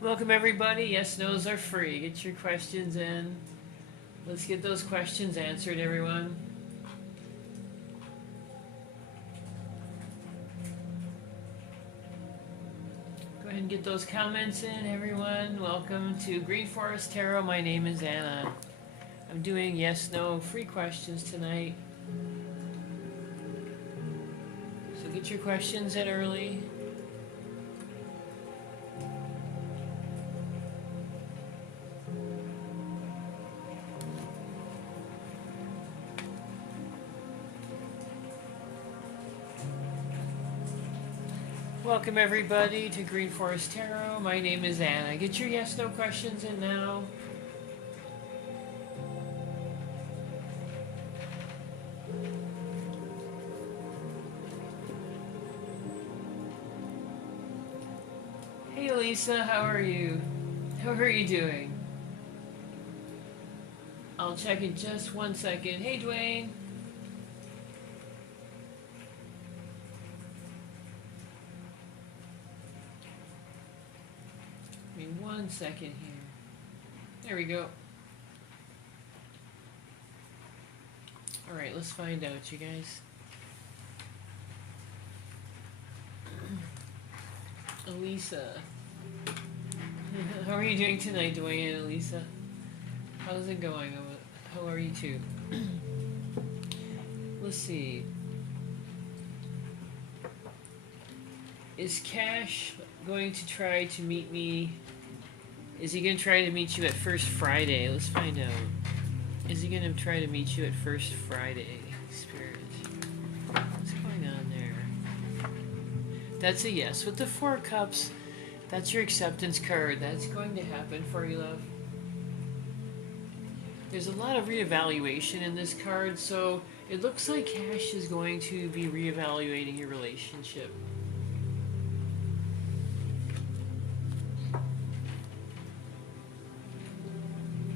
Welcome everybody. Yes, no's are free. Get your questions in. Let's get those questions answered, everyone. Go ahead and get those comments in, everyone. Welcome to Green Forest Tarot. My name is Anna. I'm doing yes, no free questions tonight. So get your questions in early. Welcome everybody to Green Forest Tarot. My name is Anna. Get your yes, no questions in now. Hey Lisa, how are you? How are you doing? I'll check in just 1 second. Hey Dwayne. Give me 1 second here. There we go. Alright, let's find out, you guys. Elisa. How are you doing tonight, Dwayne and Elisa? How's it going? How are you two? Let's see. Is Cash going to try to meet me? Is he going to try to meet you at First Friday? Let's find out. Is he going to try to meet you at First Friday, Spirit? What's going on there? That's a yes. With the Four Cups, that's your acceptance card. That's going to happen for you, love. There's a lot of reevaluation in this card, so it looks like Cash is going to be reevaluating your relationship.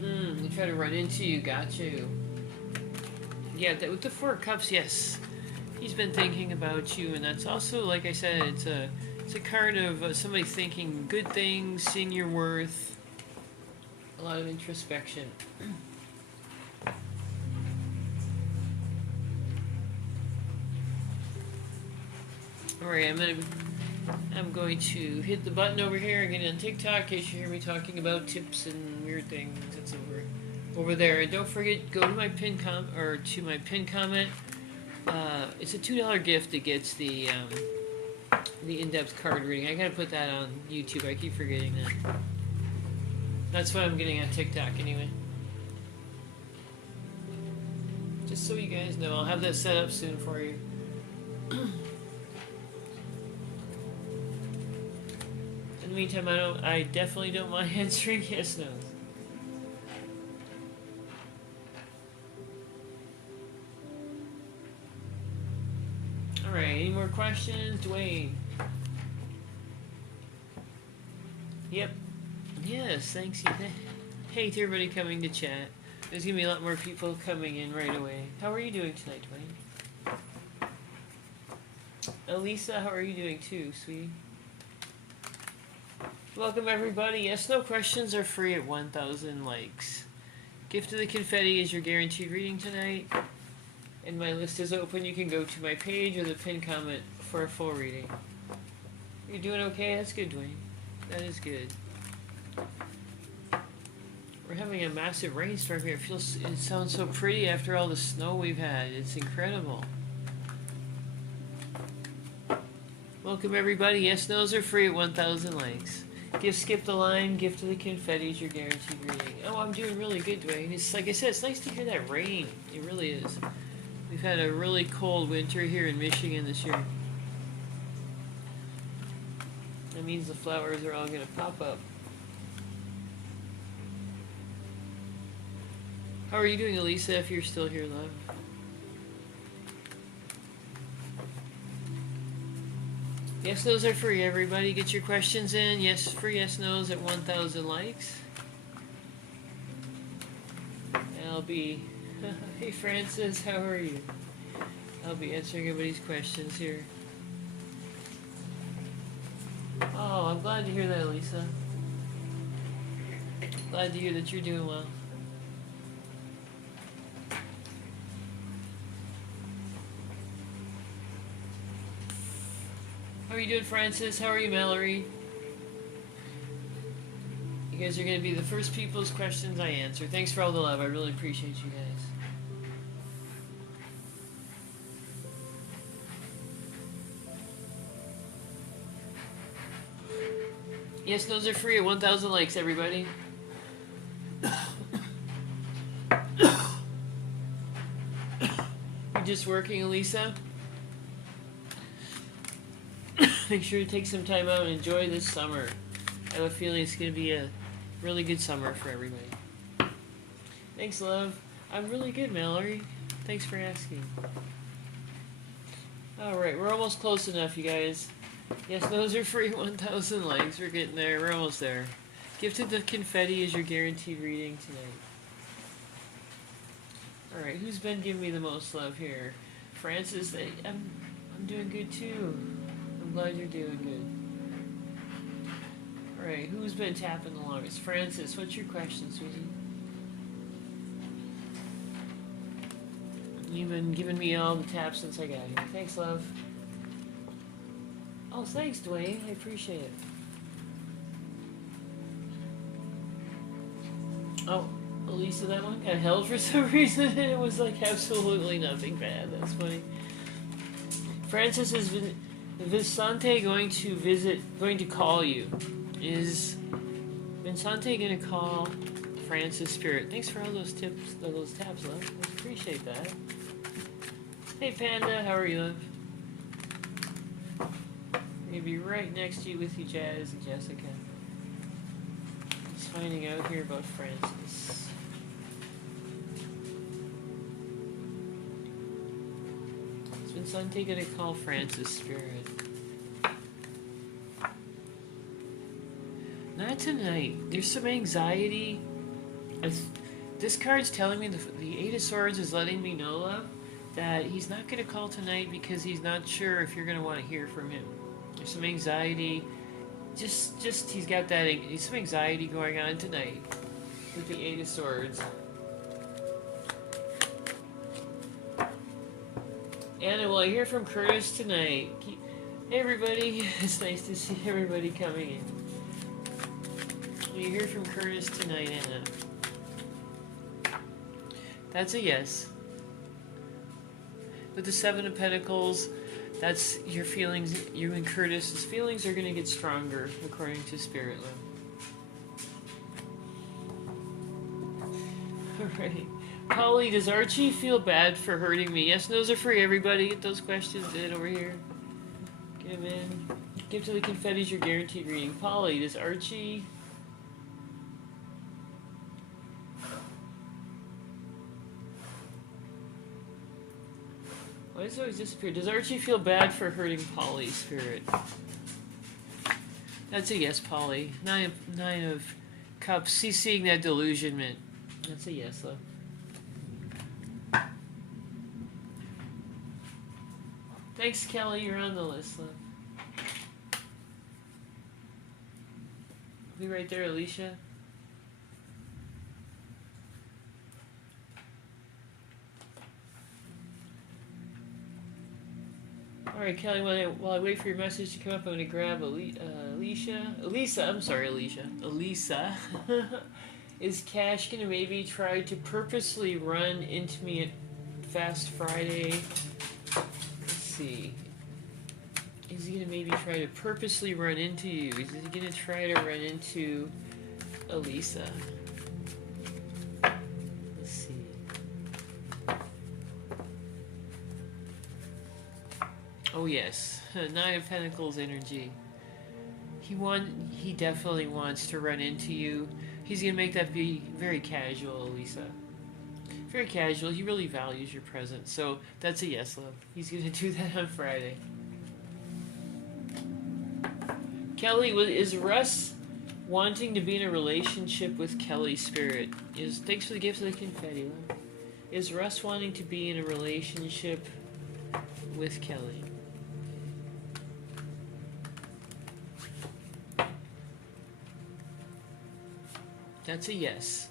They try to run into you, got you. Yeah, with the Four Cups, yes. He's been thinking about you, and that's also, like I said, it's a card of somebody thinking good things, seeing your worth, a lot of introspection. Alright, I'm going to hit the button over here and get on TikTok in case you hear me talking about tips and weird things. It's over there. And don't forget, go to my pinned comment. It's a $2 gift that gets the in-depth card reading. I gotta put that on YouTube. I keep forgetting that. That's what I'm getting on TikTok anyway. Just so you guys know, I'll have that set up soon for you. In the meantime, I definitely don't mind answering yes, no. Alright, any more questions? Dwayne. Yep. Yes, thanks. Hey to everybody coming to chat. There's gonna be a lot more people coming in right away. How are you doing tonight, Dwayne? Elisa, how are you doing too, sweetie? Welcome everybody. Yes, no questions are free at 1,000 likes. Gift of the Confetti is your guaranteed reading tonight. And my list is open. You can go to my page or the pinned comment for a full reading. You're doing okay? That's good, Dwayne. That is good. We're having a massive rainstorm here. It sounds so pretty after all the snow we've had. It's incredible. Welcome everybody. Yes, no's are free at 1,000 likes. Skip the line. Gift of the Confetti is your guaranteed reading. Oh, I'm doing really good, Dwayne. It's like I said, it's nice to hear that rain. It really is. We've had a really cold winter here in Michigan this year. That means the flowers are all going to pop up. How are you doing, Elisa, if you're still here, love? Yes, no's are free, everybody. Get your questions in. Yes, free yes, no's at 1,000 likes. I'll be... Hey, Francis, how are you? I'll be answering everybody's questions here. Oh, I'm glad to hear that, Lisa. Glad to hear that you're doing well. How are you doing, Francis? How are you, Mallory? You guys are going to be the first people's questions I answer. Thanks for all the love. I really appreciate you guys. Yes, those are free at 1,000 likes, everybody. You're just working, Elisa? Make sure to take some time out and enjoy this summer. I have a feeling it's going to be a really good summer for everybody. Thanks, love. I'm really good, Mallory. Thanks for asking. Alright, we're almost close enough, you guys. Yes, those are free 1,000 likes. We're getting there. We're almost there. Gifted the confetti is your guaranteed reading tonight. Alright, who's been giving me the most love here? Francis, I'm doing good too. I'm glad you're doing good. Alright, who's been tapping the longest? Francis, what's your question, sweetie? You've been giving me all the taps since I got here. Thanks, love. Oh, thanks, Dwayne. I appreciate it. Oh, Elisa, that one got held for some reason. It was like absolutely nothing bad. That's funny. Francis has been Vincente going to call you. Is Vincente going to call Francis Spirit? Thanks for all those tips, those taps, love. I appreciate that. Hey, Panda, how are you, love? I'm gonna be right next to you with you, Jazz and Jessica. Just finding out here about Francis. Is Vincente gonna call Francis Spirit? Not tonight. There's some anxiety. This card's telling me the Eight of Swords is letting me know, love, that he's not going to call tonight because he's not sure if you're going to want to hear from him. There's some anxiety. Just he's got that some anxiety going on tonight with the Eight of Swords. Anna, will I hear from Curtis tonight? Hey, everybody. It's nice to see everybody coming in. Will you hear from Curtis tonight, Anna? That's a yes. With the Seven of Pentacles, that's your feelings. You and Curtis's feelings are going to get stronger, according to Spirit Love. Alright. Polly, does Archie feel bad for hurting me? Yes, those are free, everybody. Get those questions in over here. Get them in. Give to the confettis your guaranteed reading. Polly, does Archie... Why does it always disappear? Does Archie feel bad for hurting Polly, Spirit? That's a yes, Polly. Nine of Cups. He's seeing that delusionment. That's a yes, love. Thanks, Kelly. You're on the list, love. Be right there, Alicia. Alright, Kelly, while I wait for your message to come up, I'm going to grab Elisa. Is Cash going to maybe try to purposely run into me at Fast Friday? Let's see. Is he going to maybe try to purposely run into you? Is he going to try to run into Elisa? Let's see. Oh yes, Nine of Pentacles energy. He definitely wants to run into you. He's gonna make that be very casual, Lisa. Very casual. He really values your presence, so that's a yes, love. He's gonna do that on Friday. Kelly, is Russ wanting to be in a relationship with Kelly, Spirit? Thanks for the gift of the confetti, love. Is Russ wanting to be in a relationship with Kelly? That's a yes.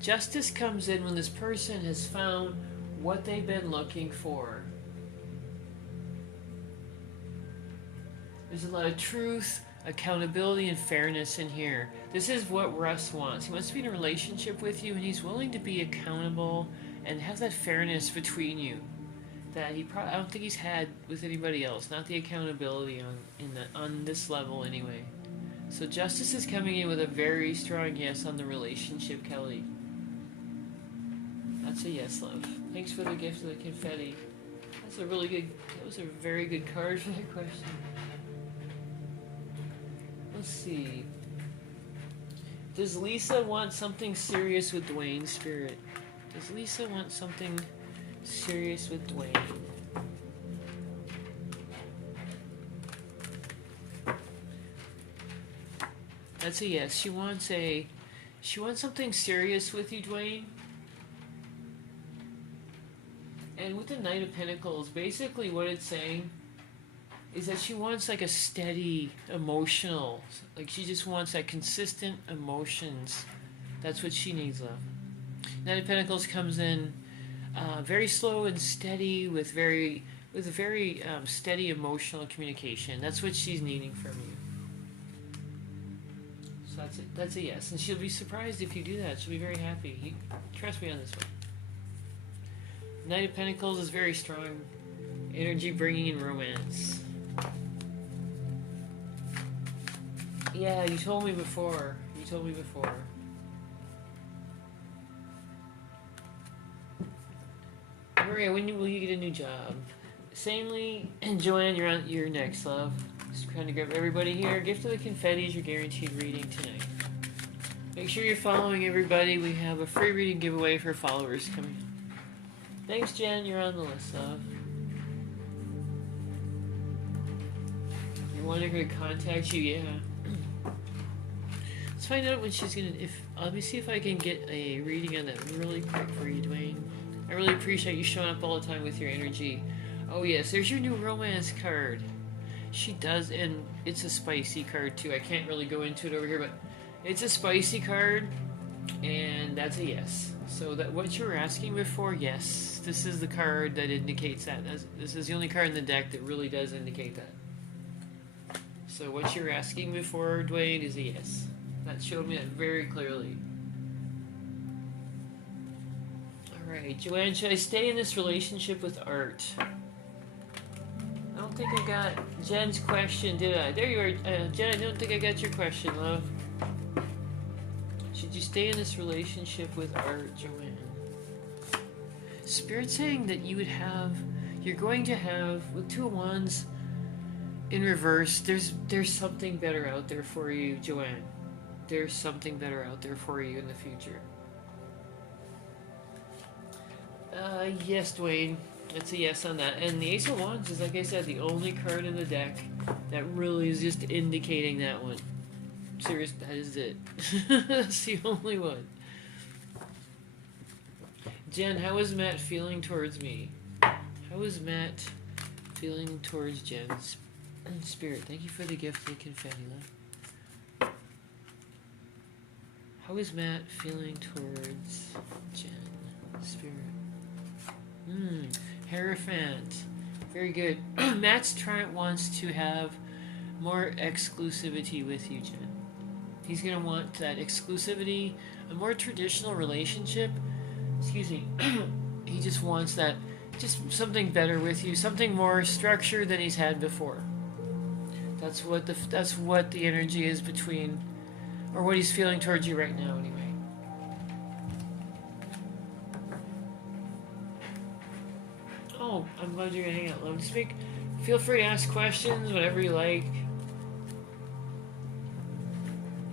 Justice comes in when this person has found what they've been looking for. There's a lot of truth, accountability, and fairness in here. This is what Russ wants. He wants to be in a relationship with you, and he's willing to be accountable and have that fairness between you that I don't think he's had with anybody else. Not the accountability on this level anyway. So justice is coming in with a very strong yes on the relationship, Kelly. That's a yes, love. Thanks for the gift of the confetti. That was a very good card for that question. Let's see. Does Lisa want something serious with Dwayne, Spirit? Does Lisa want something serious with Dwayne? That's a yes. She wants something serious with you, Dwayne. And with the Knight of Pentacles, basically what it's saying is that she wants like a steady emotional, like she just wants that consistent emotions. That's what she needs, love. Knight of Pentacles comes in very slow and steady with very steady emotional communication. That's what she's needing from you. So that's a yes. And she'll be surprised if you do that. She'll be very happy. Trust me on this one. Knight of Pentacles is very strong energy bringing in romance. Yeah, you told me before. Maria, when will you get a new job? Samely and Joanne, you're next, love. Just trying to grab everybody here. Gift of the confetti is your guaranteed reading tonight. Make sure you're following everybody. We have a free reading giveaway for followers coming. Thanks, Jen. You're on the list, love. You want her to contact you? Yeah. Let's find out when she's gonna. Let me see if I can get a reading on that really quick for you, Dwayne. I really appreciate you showing up all the time with your energy. Oh yes, there's your new romance card. She does, and it's a spicy card too. I can't really go into it over here, but it's a spicy card, and that's a yes. So that what you were asking before, yes, this is the card that indicates that. This is the only card in the deck that really does indicate that. So what you're asking before, Dwayne, is a yes. That showed me that very clearly. Alright, Joanne, should I stay in this relationship with Art? I don't think I got Jen's question, did I? There you are, Jen, I don't think I got your question, love. Should you stay in this relationship with Art, Joanne? Spirit saying that you're going to have, with Two of Wands in reverse, there's something better out there for you, Joanne. There's something better out there for you in the future. Yes, Dwayne. That's a yes on that. And the Ace of Wands is, like I said, the only card in the deck that really is just indicating that one. Serious, that is it. That's the only one. Jen, how is Matt feeling towards me? How is Matt feeling towards Jen's Spirit? Thank you for the gift of the confetti, love. How is Matt feeling towards Jen? Spirit. Hierophant. Very good. Matt's wants to have more exclusivity with you, Jen. He's going to want that exclusivity, a more traditional relationship. Excuse me. He just wants that, just something better with you, something more structured than he's had before. That's what the energy is between, or what he's feeling towards you right now, anyway. Oh, I'm glad you're gonna hang out, love. Just feel free to ask questions, whatever you like.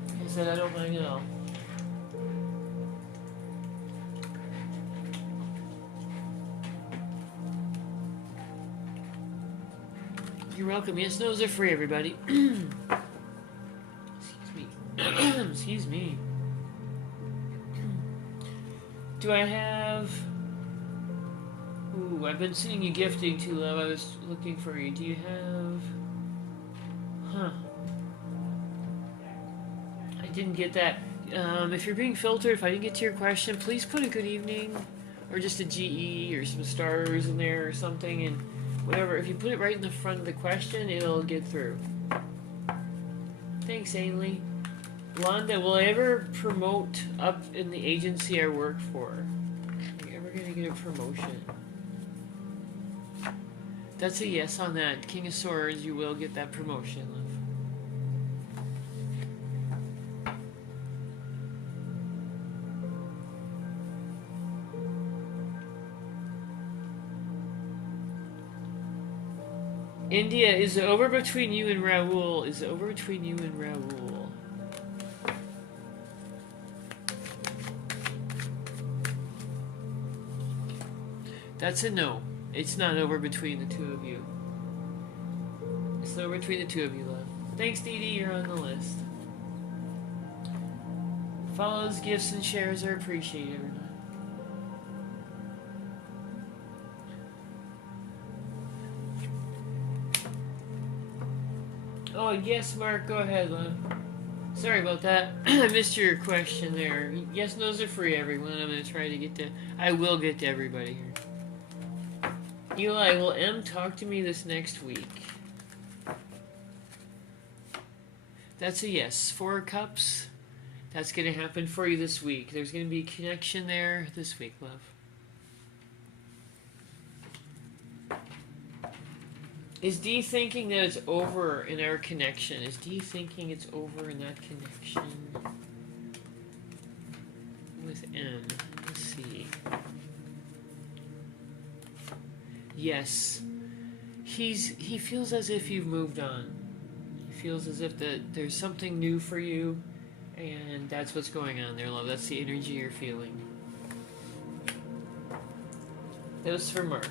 Like I said, I don't mind at all. You're welcome. Yes, no's are free, everybody. Excuse me. Excuse me. Do I have... Ooh, I've been seeing you gifting too, love. I was looking for you. Do you have... Huh. I didn't get that. If you're being filtered, if I didn't get to your question, please put a good evening or just a GE or some stars in there or something, and whatever. If you put it right in the front of the question, it'll get through. Thanks, Ainley. Blonda, will I ever promote up in the agency I work for? Are you ever going to get a promotion? That's a yes on that. King of Swords, you will get that promotion, love. India, is it over between you and Raoul? Is it over between you and Raoul? That's a no. It's not over between the two of you. It's not over between the two of you, love. Thanks, Dee Dee, you're on the list. Follows, gifts, and shares are appreciated. Oh, yes, Mark, go ahead, love. Sorry about that. I missed your question there. Yes, no's are free, everyone. I'm going to try to get to... I will get to everybody here. Eli, will M talk to me this next week? That's a yes. 4 cups. That's going to happen for you this week. There's going to be a connection there this week, love. Is Dee thinking that it's over in our connection? Is Dee thinking it's over in that connection? With M. Let's see. Yes. He feels as if you've moved on. He feels as if there's something new for you, and that's what's going on there, love. That's the energy you're feeling. That was for Mark.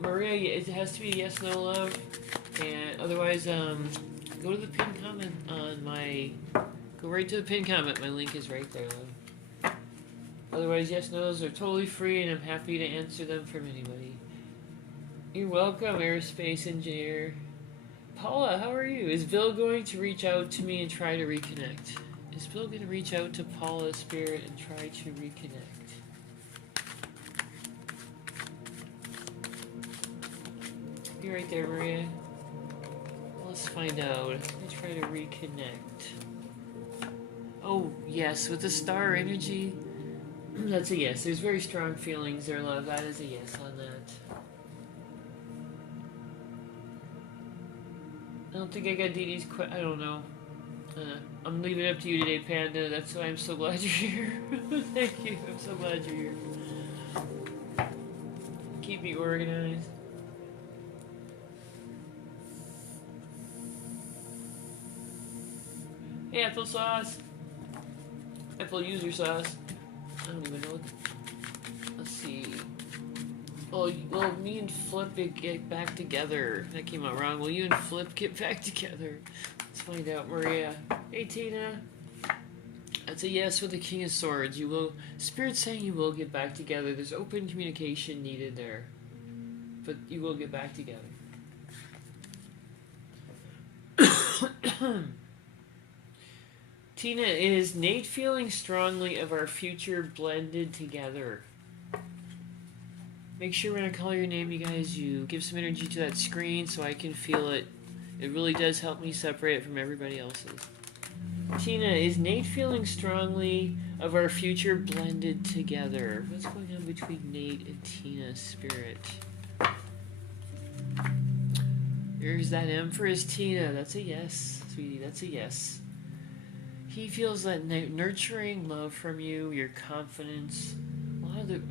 Maria, it has to be yes, no, love. And otherwise, go to the pinned comment on my... Go right to the pinned comment. My link is right there, love. Otherwise, yes, no's are totally free, and I'm happy to answer them from anybody. You're welcome, aerospace engineer. Paula, how are you? Is Bill going to reach out to me and try to reconnect? Is Bill going to reach out to Paula Spirit and try to reconnect? You're right there, Maria. Let's find out. Let me try to reconnect. Oh, yes, with the star energy. That's a yes. There's very strong feelings there, love. That is a yes on that. I don't think I got Dee Dee's I don't know. I'm leaving it up to you today, Panda. That's why I'm so glad you're here. Thank you. I'm so glad you're here. Keep me organized. Hey, applesauce. Apple user sauce. I don't even know. Let's see. Oh, well, me and Flip get back together. That came out wrong. Will you and Flip get back together? Let's find out, Maria. Hey, Tina. That's a yes with the King of Swords. You will. Spirit's saying you will get back together. There's open communication needed there, but you will get back together. Tina, is Nate feeling strongly of our future blended together? Make sure when I call your name, you guys, you give some energy to that screen so I can feel it. It really does help me separate it from everybody else's. Tina, is Nate feeling strongly of our future blended together? What's going on between Nate and Tina, Spirit? There's that Empress, Tina. That's a yes, sweetie. That's a yes. He feels that nurturing love from you, your confidence.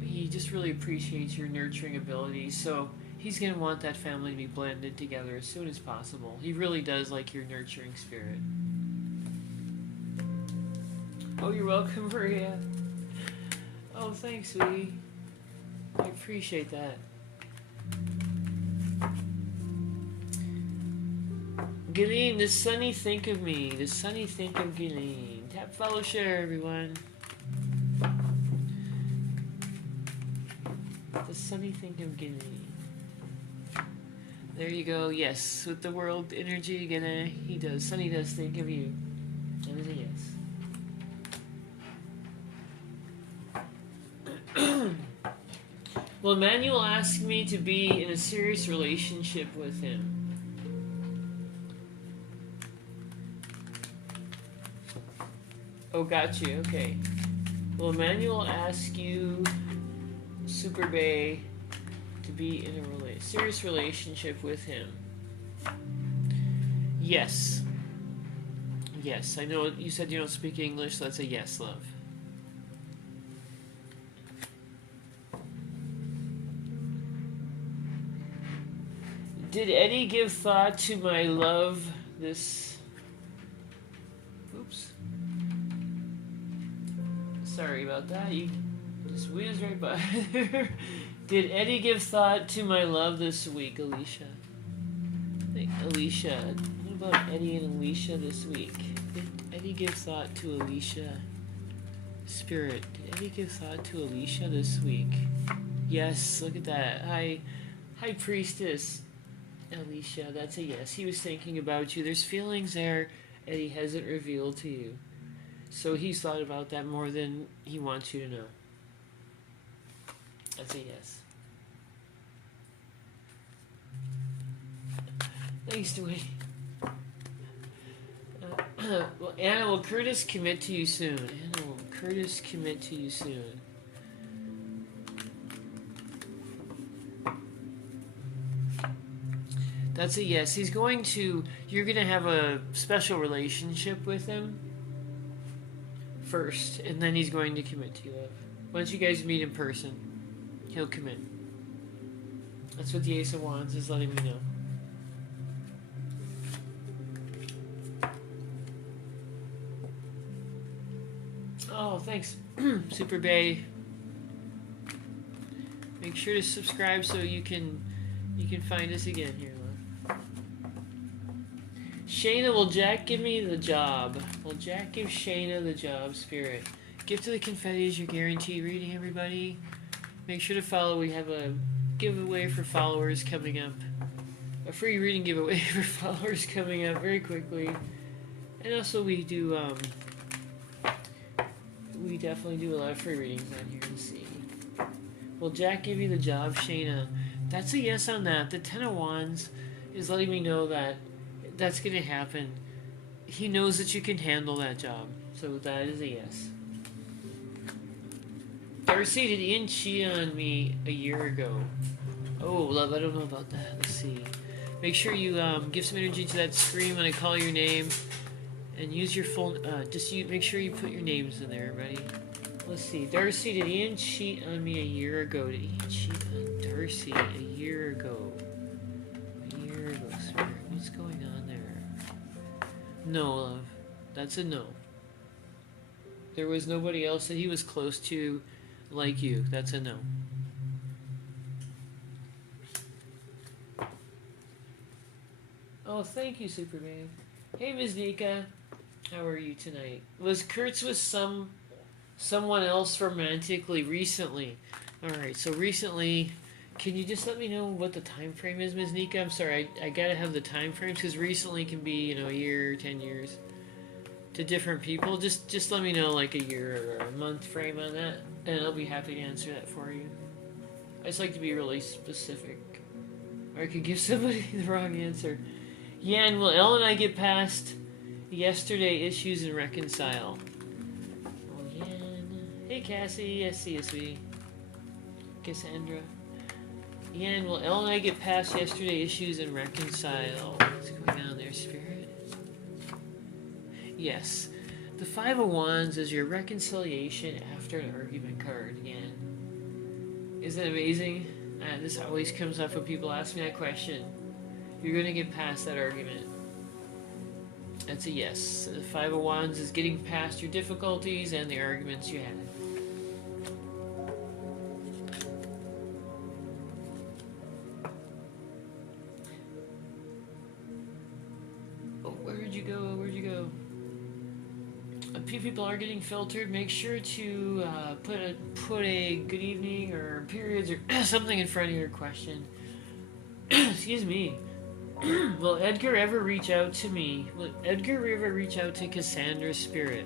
He just really appreciates your nurturing abilities. So he's going to want that family to be blended together as soon as possible. He really does like your nurturing spirit. Oh, you're welcome, Maria. Oh, thanks, sweetie. I appreciate that. Ghislaine, does Sunny think of me? Does Sunny think of Ghislaine? Tap, follow, share, everyone. Does Sunny think of Ghislaine? There you go. Yes, with the world energy, he does. Sunny does think of you. That is a yes. Well, Emmanuel asked me to be in a serious relationship with him. Oh, got you. Okay. Well, Emmanuel asked you, Super Bay, to be in a serious relationship with him. Yes. Yes, I know you said you don't speak English, so that's a yes, love. Did Eddie give thought to my love this... Oops. Sorry about that. You just whizzed right by there. Did Eddie give thought to my love this week, Alicia? Hey, Alicia, what about Eddie and Alicia this week? Did Eddie give thought to Alicia? Spirit, did Eddie give thought to Alicia this week? Yes, look at that. High Priestess. Alicia, that's a yes. He was thinking about you. There's feelings there Eddie hasn't revealed to you. So he's thought about that more than he wants you to know. That's a yes. Thanks, Dwayne. Well, Anna, will Curtis commit to you soon? Anna, will Curtis commit to you soon? That's a yes. He's going to... You're going to have a special relationship with him first, and then he's going to commit to you, love. Once you guys meet in person, he'll commit. That's what the Ace of Wands is letting me know. Oh, thanks, Super Bay. Make sure to subscribe so you can find us again here, love. Shayna, will Jack give me the job? Will Jack give Shayna the job, Spirit? Gift of the confetti is your guaranteed reading, everybody. Make sure to follow. We have a giveaway for followers coming up. A free reading giveaway for followers coming up very quickly. And also we do, we definitely do a lot of free readings on here. Let's see. Will Jack give you the job, Shayna? That's a yes on that. The Ten of Wands is letting me know that that's going to happen. He knows that you can handle that job. So that is a yes. Darcy, did Ian cheat on me a year ago? Oh, love, I don't know about that. Let's see. Make sure you give some energy to that scream when I call your name. And use your full... make sure you put your names in there, everybody. Let's see. Darcy, did Ian cheat on me a year ago? Did Ian cheat on Darcy a year ago? A year ago, Spirit. What's going on there? No, love. That's a no. There was nobody else that he was close to like you. That's a no. Oh, thank you, Superman. Hey, Ms. Nika. How are you tonight? Was Kurtz with someone else romantically recently? Alright, so recently, can you just let me know what the time frame is, Ms. Nika? I'm sorry, I gotta have the time frames, because recently can be, a year, 10 years. To different people. Just let me know like a year or a month frame on that, and I'll be happy to answer that for you. I just like to be really specific. Or I could give somebody the wrong answer. Yeah, and will Elle and I get past yesterday issues and reconcile? Oh, yeah. Hey, Cassie. SCSV. Cassandra. Yeah, and will Elle and I get past yesterday issues and reconcile? What's going on there, Spirit? Yes. The Five of Wands is your reconciliation after an argument card again. Isn't that amazing? This always comes up when people ask me that question. You're going to get past that argument. That's a yes. The Five of Wands is getting past your difficulties and the arguments you had. Oh, where'd you go? Where'd you go? A few people are getting filtered. Make sure to put a good evening or periods or something in front of your question. Excuse me. Will Edgar ever reach out to me? Will Edgar ever reach out to Cassandra's Spirit?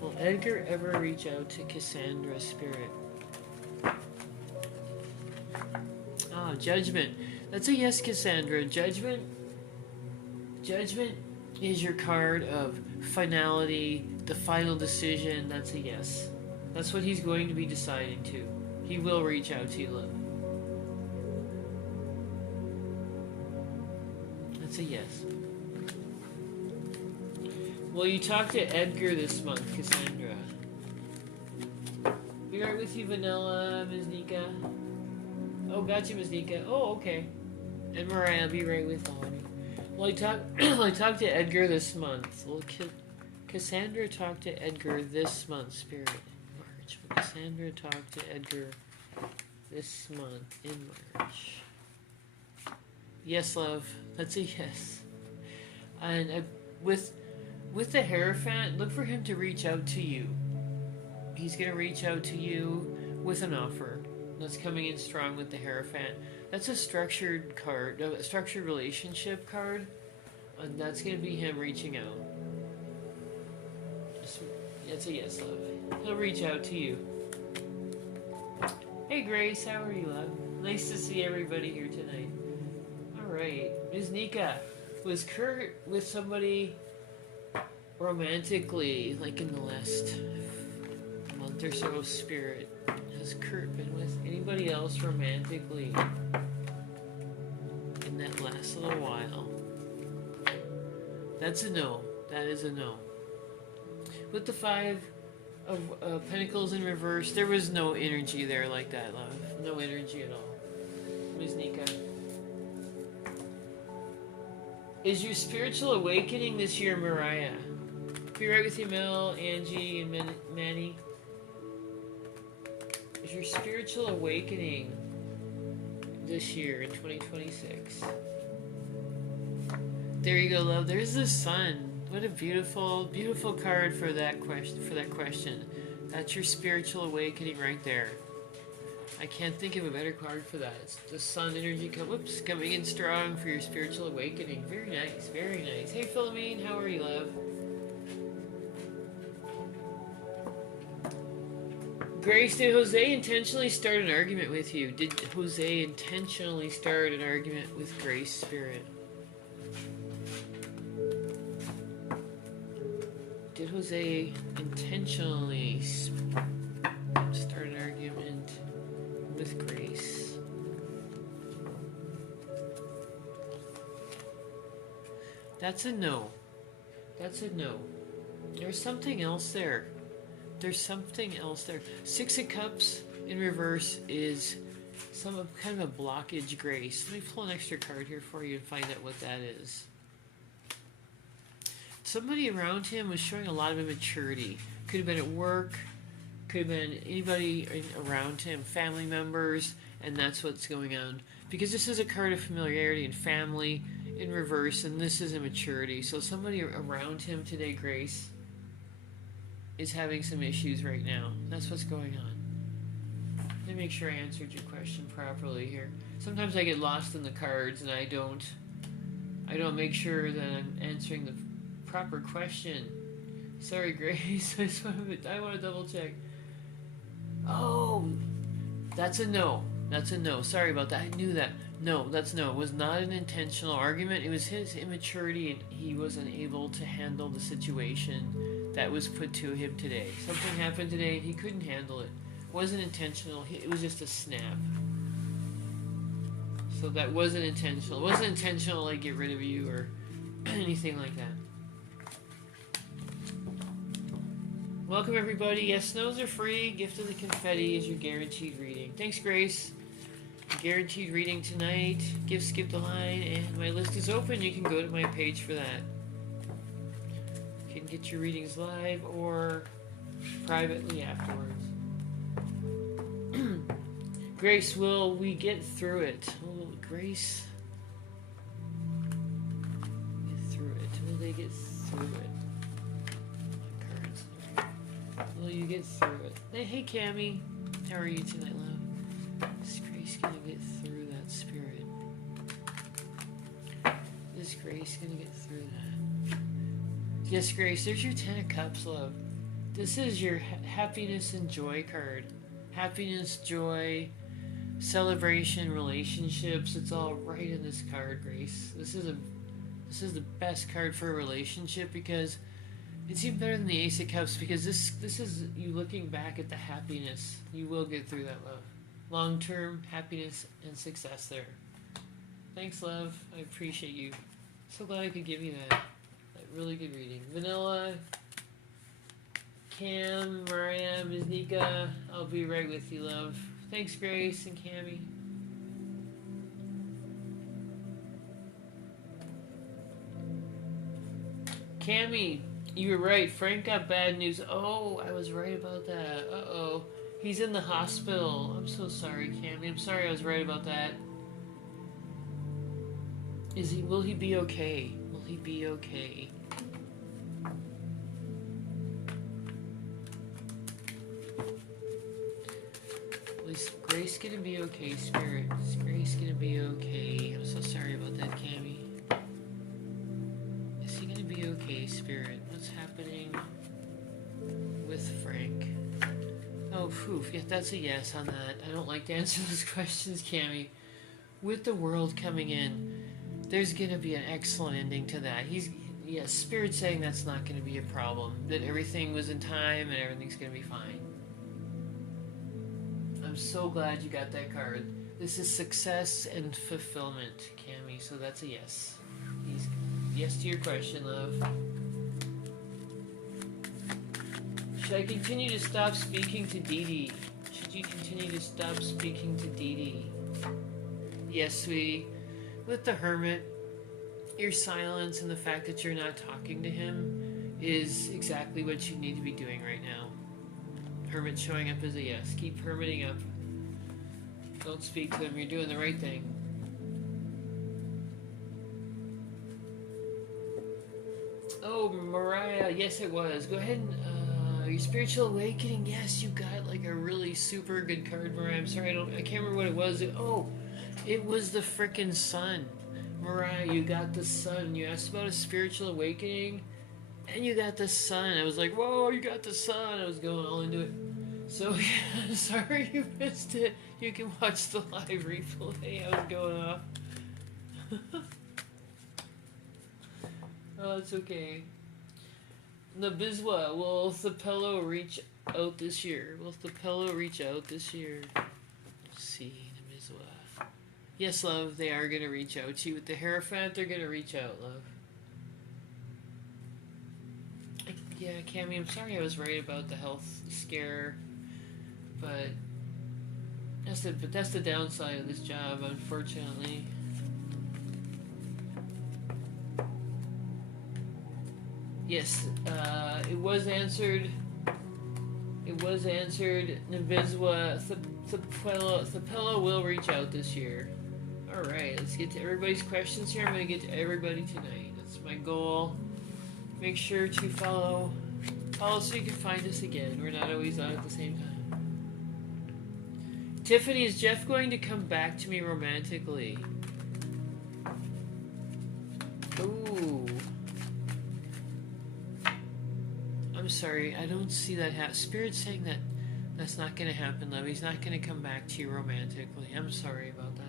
Will Edgar ever reach out to Cassandra's Spirit? Judgment. That's a yes, Cassandra. Judgment. Judgment is your card of finality, the final decision. That's a yes. That's what he's going to be deciding to. He will reach out to you, love. That's a yes. Well, you talked to Edgar this month, Cassandra. Be right with you, Vanilla, Ms. Nika. Oh, gotcha, Ms. Nika. Oh, okay. And Mariah, I'll be right with all of you. Well, I talked to Edgar this month. Well, Cassandra talked to Edgar this month, Spirit. March. Well, Cassandra talked to Edgar this month in March. Yes, love. That's a yes. And with the Hierophant, look for him to reach out to you. He's going to reach out to you with an offer. That's coming in strong with the Hierophant. That's a structured card, a structured relationship card, and that's going to be him reaching out. That's a yes, love. He'll reach out to you. Hey, Grace, how are you, love? Nice to see everybody here tonight. All right, Ms. Nika, was Kurt with somebody romantically, like in the last month or so, Spirit? Has Kurt been with anybody else romantically in that last little while? That's a no. That is a no. With the Five of Pentacles in reverse, there was no energy there like that, love. No energy at all. Ms. Nika. Is your spiritual awakening this year, Mariah? Be right with you, Mel, Angie, and Manny. Is your spiritual awakening this year in 2026? There you go, love. There's the sun. What a beautiful, beautiful card for that question. That's your spiritual awakening right there. I can't think of a better card for that. It's the sun energy coming in strong for your spiritual awakening. Very nice, very nice. Hey, Philomene, how are you, love? Grace, did Jose intentionally start an argument with you? Did Jose intentionally start an argument with Grace, Spirit? Did Jose intentionally start an argument with Grace? That's a no. That's a no. There's something else there. There's something else there. Six of Cups in reverse is some kind of a blockage, Grace. Let me pull an extra card here for you and find out what that is. Somebody around him was showing a lot of immaturity. Could have been at work, could have been anybody around him, family members, and that's what's going on. Because this is a card of familiarity and family in reverse, and this is immaturity. So somebody around him today, Grace, is having some issues right now. That's what's going on. Let me make sure I answered your question properly here. Sometimes I get lost in the cards and I don't make sure that I'm answering the proper question. Sorry, Grace. I want to double check. Oh, that's a no. That's a no. Sorry about that. I knew that. No, that's no. It was not an intentional argument. It was his immaturity and he wasn't able to handle the situation that was put to him today. Something happened today and he couldn't handle it. It wasn't intentional. It was just a snap. So that wasn't intentional. It wasn't intentional to like get rid of you or anything like that. Welcome everybody. Yes, snows are free. Gift of the confetti is your guaranteed reading. Thanks, Grace. Guaranteed reading tonight. Give skip the line, and my list is open. You can go to my page for that. You can get your readings live or privately afterwards. Grace, will we get through it? Will Grace get through it? Will they get through it? My cards. Will you get through it? Hey, Cammie. How are you tonight, love? Is Grace gonna get through that, Spirit? Is Grace gonna get through that? Yes, Grace, there's your 10 of Cups, love. This is your happiness and joy card. Happiness, joy, celebration, relationships. It's all right in this card, Grace. This is the best card for a relationship because it's even better than the Ace of Cups because this is you looking back at the happiness. You will get through that, love. Long-term happiness and success there. Thanks, love. I appreciate you. So glad I could give you that really good reading. Vanilla, Cam, Mariah, Ms. Nika, I'll be right with you, love. Thanks, Grace and Cammy. Cammy, you were right. Frank got bad news. Oh, I was right about that. Uh-oh. He's in the hospital. I'm so sorry, Cammy. I'm sorry I was right about that. Will he be okay? Will he be okay? Is Grace gonna be okay, Spirit? Is Grace gonna be okay? I'm so sorry about that, Cammy. Is he gonna be okay, Spirit? What's happening with Frank? Oh, phew. Yeah, that's a yes on that. I don't like to answer those questions, Cammy. With the world coming in, there's gonna be an excellent ending to that. Spirit's saying that's not gonna be a problem. That everything was in time and everything's gonna be fine. I'm so glad you got that card. This is success and fulfillment, Cammy, so that's a yes. Yes to your question, love. Should I continue to stop speaking to Dee Dee? Should you continue to stop speaking to Dee Dee? Yes, sweetie. With the Hermit, your silence and the fact that you're not talking to him is exactly what you need to be doing right now. Hermit showing up as a yes. Keep hermiting up. Don't speak to him. You're doing the right thing. Oh, Mariah. Yes, it was. Go ahead and... your spiritual awakening. Yes, you got like a really super good card, Mariah. I'm sorry, I can't remember what it was. It was the frickin' sun. Mariah, you got the sun. You asked about a spiritual awakening, and you got the sun. I was like, whoa, you got the sun. I was going all into it. So, yeah, sorry you missed it. You can watch the live replay. I was going off. Oh, it's okay. Nabizwa, will Thapello reach out this year? Will Thapello reach out this year? Let's see, Nabizwa. Yes, love, they are going to reach out to you. With the Hierophant, they're going to reach out, love. Yeah, Cammy, I'm sorry I was right about the health scare. But that's the downside of this job, unfortunately. Yes, it was answered. It was answered. Nabizwa, Thapello will reach out this year. Alright, let's get to everybody's questions here. I'm going to get to everybody tonight. That's my goal. Make sure to follow so you can find us again. We're not always on at the same time. Tiffany, is Jeff going to come back to me romantically? Ooh. I'm sorry, I don't see that happen. Spirit's saying that that's not going to happen, love. He's not going to come back to you romantically. I'm sorry about that.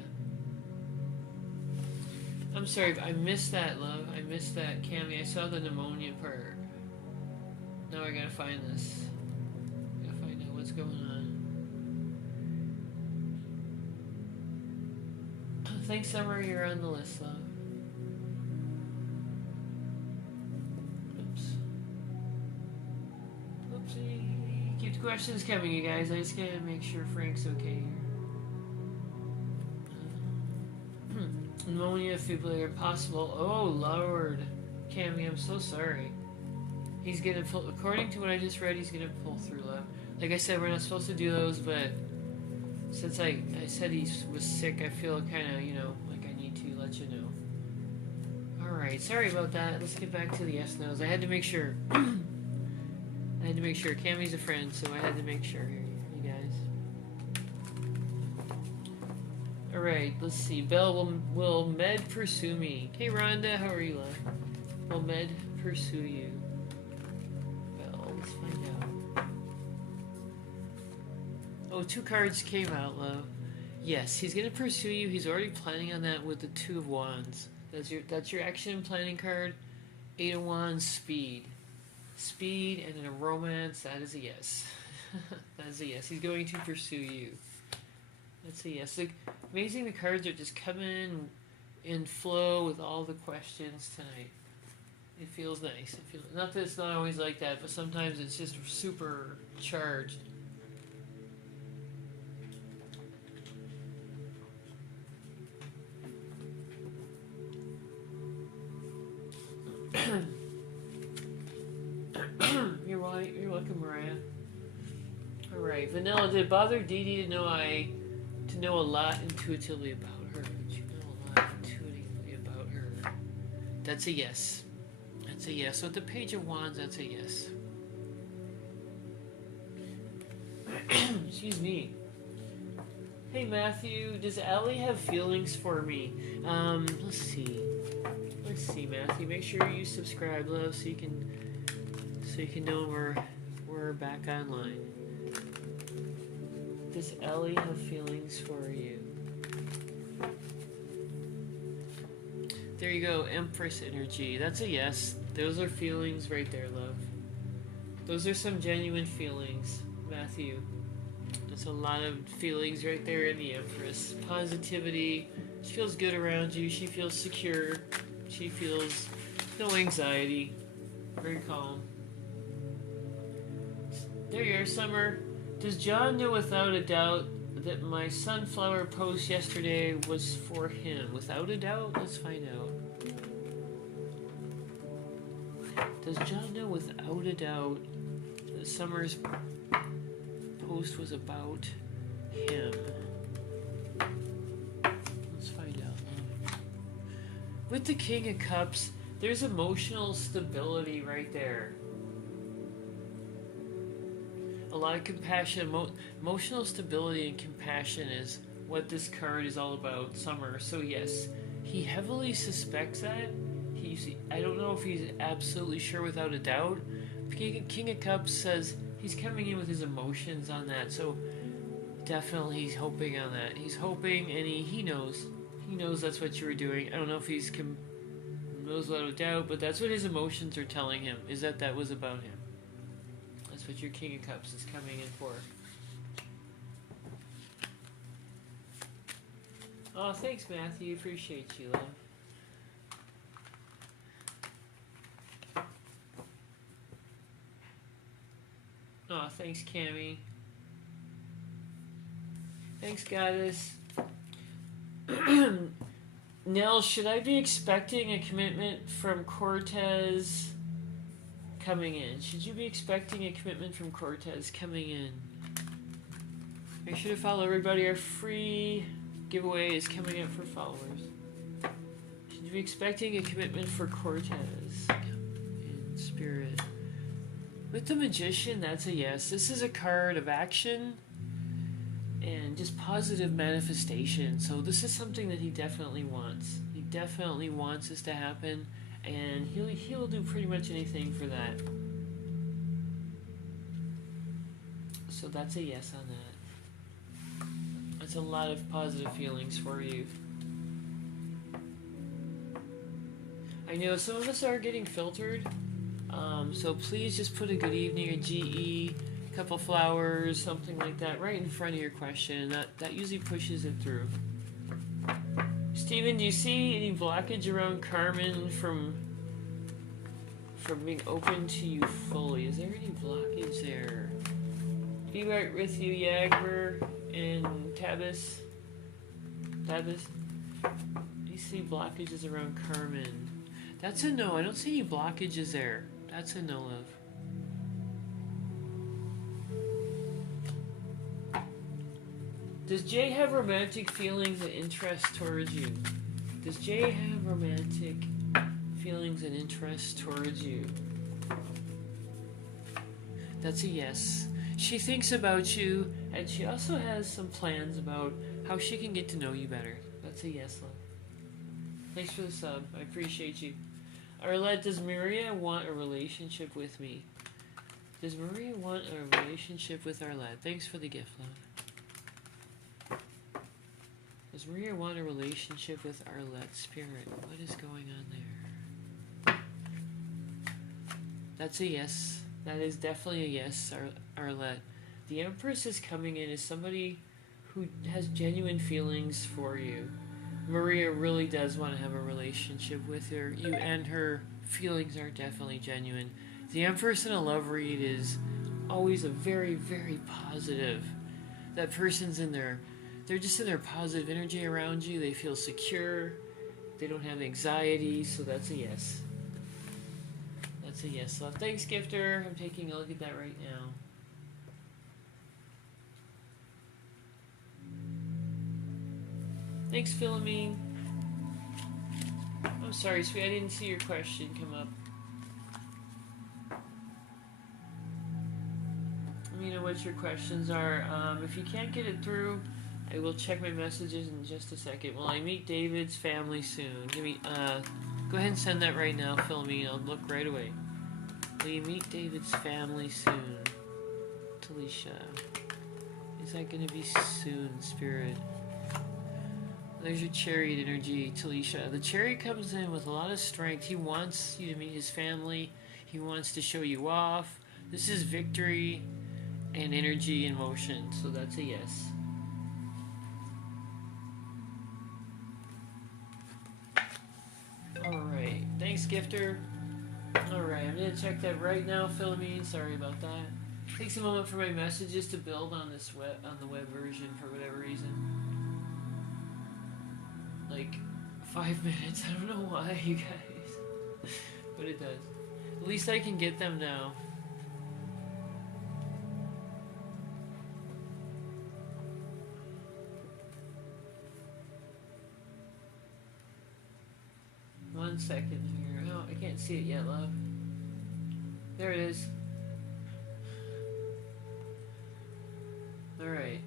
I'm sorry, I missed that, love. I missed that, Cammy. I saw the pneumonia part. Now I gotta find this. I gotta find out what's going on. Thanks, Summer. You're on the list, love. Oops. Oopsie. Keep the questions coming, you guys. I just gotta make sure Frank's okay here. Pneumonia, defibrillator, possible. Oh, Lord. Cammy, I'm so sorry. He's gonna pull, according to what I just read, he's gonna pull through, love. Like I said, we're not supposed to do those, but since I said he was sick, I feel kind of, like I need to let you know. Alright, sorry about that. Let's get back to the yes-nos. I had to make sure. Cammy's a friend, so I had to make sure here, you guys. Alright, let's see. Belle, will Med pursue me? Hey, Rhonda, how are you, love? Will Med pursue you? Belle, let's find out. Oh, 2 cards came out, love. Yes, he's gonna pursue you. He's already planning on that with the Two of Wands. That's your action planning card. Eight of Wands, speed. Speed and in a romance, that is a yes. That is a yes. He's going to pursue you. That's a yes. Like, amazing, the cards are just coming in flow with all the questions tonight. It feels nice. It feels, not that it's not always like that, but sometimes it's just super charged. You're welcome, Mariah. All right, Vanilla. Did it bother Dee Dee to know a lot intuitively about her? Did you know a lot intuitively about her? That's a yes. That's a yes. So at the Page of Wands, that's a yes. Excuse me. Hey Matthew, does Allie have feelings for me? Let's see. Let's see, Matthew. Make sure you subscribe, love, so you can know we're back online. Does Ellie have feelings for you? There you go, Empress energy. That's a yes. Those are feelings right there, love. Those are some genuine feelings, Matthew. There's a lot of feelings right there in the Empress. Positivity. She feels good around you. She feels secure. She feels no anxiety. Very calm. There you are, Summer. Does John know without a doubt that my sunflower post yesterday was for him? Without a doubt? Let's find out. Does John know without a doubt that Summer's post was about him? Let's find out. With the King of Cups, there's emotional stability right there. A lot of compassion. Emotional stability and compassion is what this card is all about, Summer. So yes, he heavily suspects that. I don't know if he's absolutely sure without a doubt. King of Cups says he's coming in with his emotions on that. So definitely he's hoping on that. He's hoping, and he knows. He knows that's what you were doing. I don't know if he's knows without a doubt, but that's what his emotions are telling him, is that was about him. That's what your King of Cups is coming in for. Oh, thanks, Matthew. Appreciate you, love. Oh, thanks, Cammy. Thanks, Goddess. Nell, should I be expecting a commitment from Cortez coming in? Should you be expecting a commitment from Cortez coming in? Make sure to follow everybody. Our free giveaway is coming up for followers. Should you be expecting a commitment for Cortez in spirit? With the Magician, that's a yes. This is a card of action and just positive manifestation. So this is something that he definitely wants. He definitely wants this to happen, and he'll do pretty much anything for that. So that's a yes on that. That's a lot of positive feelings for you. I know some of us are getting filtered, so please just put a good evening or GE, couple flowers, something like that, right in front of your question. That usually pushes it through. Steven, do you see any blockage around Carmen from being open to you fully? Is there any blockage there? Be right with you, Yagmer and Tabis. Do you see blockages around Carmen? That's a no. I don't see any blockages there. That's a no, love. Does Jay have romantic feelings and interest towards you? Does Jay have romantic feelings and interest towards you? That's a yes. She thinks about you, and she also has some plans about how she can get to know you better. That's a yes, love. Thanks for the sub. I appreciate you. Arlette, does Maria want a relationship with me? Does Maria want a relationship with Arlette? Thanks for the gift, love. Does Maria want a relationship with Arlette Spirit? What is going on there? That's a yes. That is definitely a yes, Arlette. The Empress is coming in as somebody who has genuine feelings for you. Maria really does want to have a relationship with her. You and her feelings are definitely genuine. The Empress in a love read is always a very, very positive. That person's in their, they're just in their positive energy around you. They feel secure. They don't have anxiety, so that's a yes. That's a yes. So thanks, Gifter. I'm taking a look at that right now. Thanks, Philomene. I'm sorry, sweet. I didn't see your question come up. Let me know what your questions are. If you can't get it through, I will check my messages in just a second. Will I meet David's family soon? Give me, go ahead and send that right now, Philomene. I'll look right away. Will you meet David's family soon? Talisha. Is that going to be soon, Spirit? There's your chariot energy, Talisha. The chariot comes in with a lot of strength. He wants you to meet his family. He wants to show you off. This is victory and energy in motion, so that's a yes. Alright, thanks, Gifter. Alright, I'm going to check that right now, Philomene. Sorry about that. Takes a moment for my messages to build on this on the web version for whatever reason. Like 5 minutes. I don't know why, you guys. But it does. At least I can get them now. One second here. Oh, I can't see it yet, love. There it is. Alright.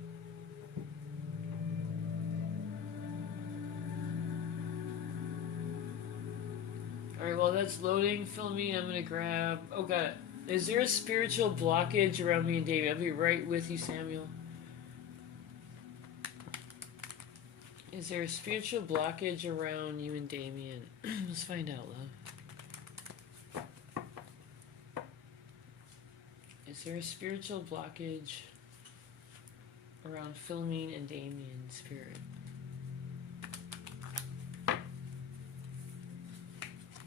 Alright, while that's loading, Philomene, I'm gonna grab... Oh, got it. Is there a spiritual blockage around me and David? I'll be right with you, Samuel. Is there a spiritual blockage around you and Damien? Let's find out, love. Is there a spiritual blockage around Philomene and Damien, Spirit?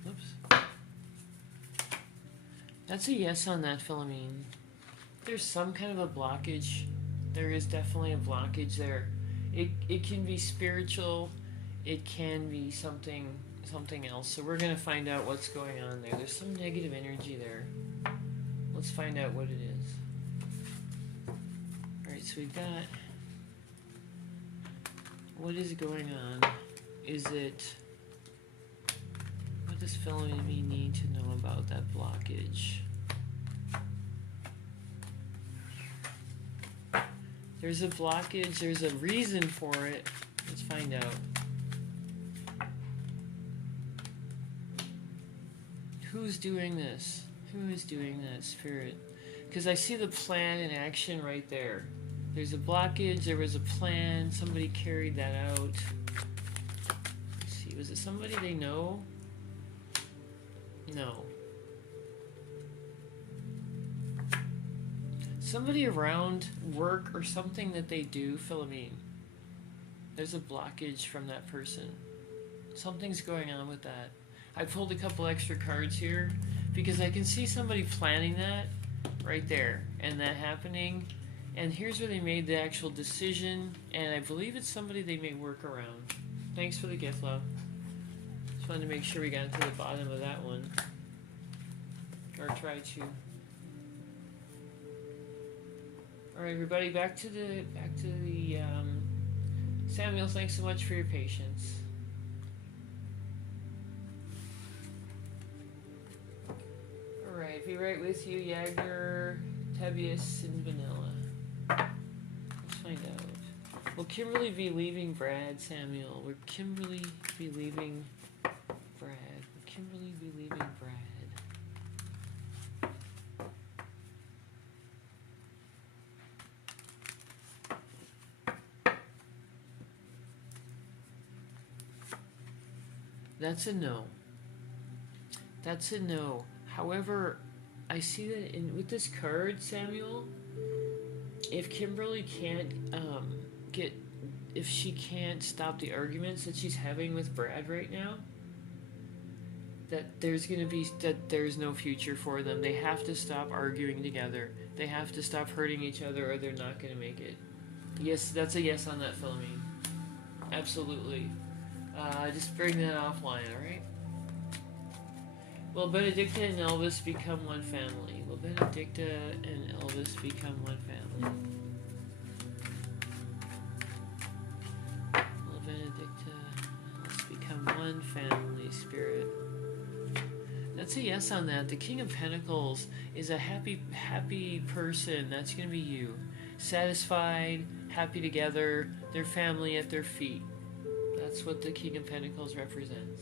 Oops. That's a yes on that, Philomene. There's some kind of a blockage. There is definitely a blockage there. It can be spiritual. It can be something else. So we're going to find out what's going on there. There's some negative energy there. Let's find out what it is. Alright, so we've got... What is going on? Is it... What does Philomene need to know about that blockage? There's a blockage, there's a reason for it. Let's find out. Who's doing this? Who is doing that, Spirit? Because I see the plan in action right there. There's a blockage, there was a plan, somebody carried that out. Let's see, was it somebody they know? No. Somebody around work or something that they do, Philomene. There's a blockage from that person. Something's going on with that. I pulled a couple extra cards here because I can see somebody planning that right there and that happening. And here's where they made the actual decision, and I believe it's somebody they may work around. Thanks for the gift, love. Just wanted to make sure we got to the bottom of that one. Or try to. Alright, everybody, back to the Samuel, thanks so much for your patience. Alright, be right with you, Yagner, Tebius, and Vanilla. Let's find out. Will Kimberly be leaving Brad, Samuel? Will Kimberly be leaving Brad? Will Kimberly be leaving Brad? That's a no. That's a no. However, I see that with this card, Samuel, if Kimberly can't get, if she can't stop the arguments that she's having with Brad right now, that there's no future for them. They have to stop arguing together. They have to stop hurting each other, or they're not gonna make it. Yes, that's a yes on that, Philomene. Absolutely. Just bring that offline, alright? Will Benedicta and Elvis become one family? Will Benedicta and Elvis become one family? Will Benedicta and Elvis become one family, Spirit? That's a yes on that. The King of Pentacles is a happy person. That's going to be you. Satisfied, happy together, their family at their feet. That's what the King of Pentacles represents.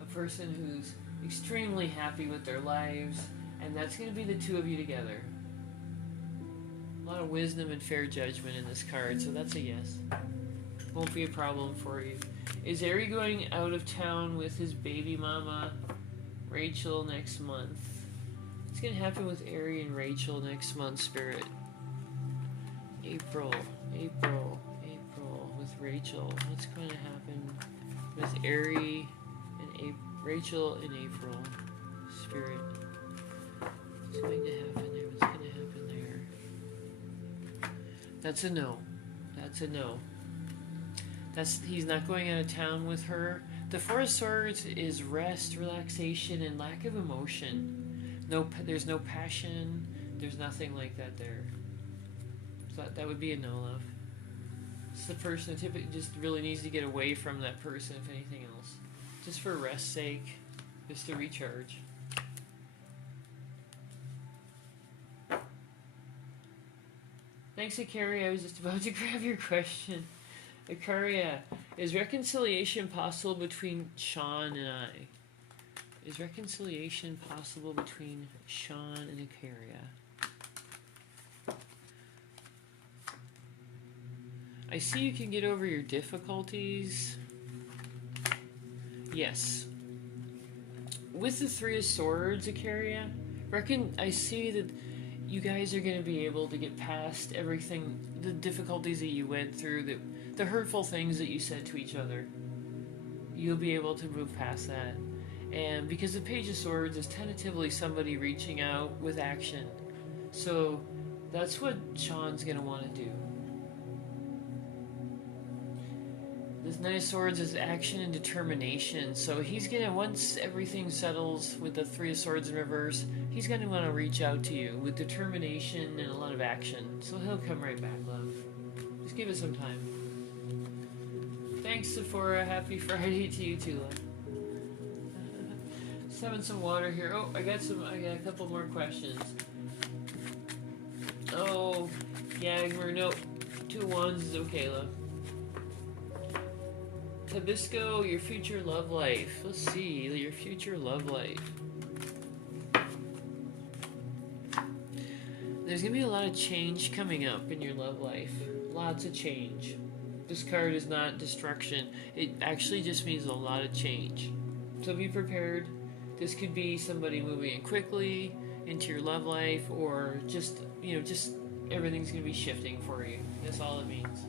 A person who's extremely happy with their lives, and that's going to be the two of you together. A lot of wisdom and fair judgment in this card, so that's a yes. Won't be a problem for you. Is Ari going out of town with his baby mama, Rachel, next month? What's going to happen with Ari and Rachel next month, Spirit? April, with Rachel. What's going to happen with Ari and Rachel in April, Spirit? What's going to happen there? What's going to happen there? That's a no. That's a no. He's not going out of town with her. The Four of Swords is rest, relaxation, and lack of emotion. There's no passion. There's nothing like that there. So that would be a no, love. It's the person that typically just really needs to get away from that person, if anything else. Just for rest's sake. Just to recharge. Thanks, Akari. I was just about to grab your question. Akaria, is reconciliation possible between Sean and I? Is reconciliation possible between Sean and Akaria? I see you can get over your difficulties. Yes. With the Three of Swords, Akaria, I see that you guys are going to be able to get past everything, the difficulties that you went through, the hurtful things that you said to each other. You'll be able to move past that. And because the Page of Swords is tentatively somebody reaching out with action. So that's what Sean's going to want to do. This Knight of Swords is action and determination. So he's going to, once everything settles with the Three of Swords in reverse, he's going to want to reach out to you with determination and a lot of action. So he'll come right back, love. Just give it some time. Thanks, Sephora. Happy Friday to you too, love. Just having some water here. Oh, I got a couple more questions. Oh, Yagmer, no. 2 wands is okay, love. Hibisco, your future love life. Let's see, your future love life. There's going to be a lot of change coming up in your love life. Lots of change. This card is not destruction. It actually just means a lot of change. So be prepared. This could be somebody moving in quickly into your love life, or just everything's going to be shifting for you. That's all it means.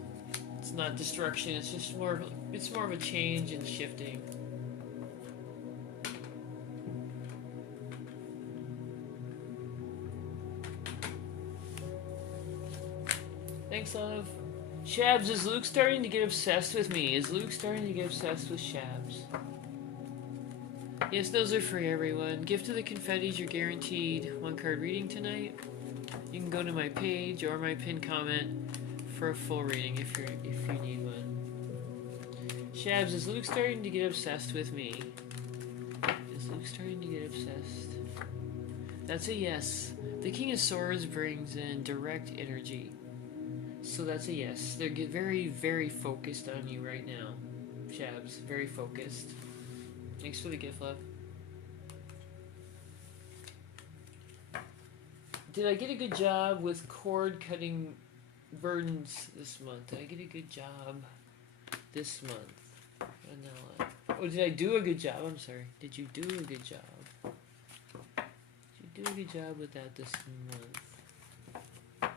It's not destruction. It's just more of a change and shifting. Thanks, love. Shabs, is Luke starting to get obsessed with me? Is Luke starting to get obsessed with Shabs? Yes, those are free, everyone. Gift of the Confettis, you're guaranteed 1 card reading tonight. You can go to my page or my pinned comment for a full reading if you need one. Shabs, is Luke starting to get obsessed with me? Is Luke starting to get obsessed? That's a yes. The King of Swords brings in direct energy. So that's a yes. They're very, very focused on you right now. Shabs, very focused. Thanks for the gift, love. Did I get a good job with cord cutting burdens this month? Did I get a good job this month? Vanilla. Oh, did I do a good job? I'm sorry. Did you do a good job? Did you do a good job with that this month?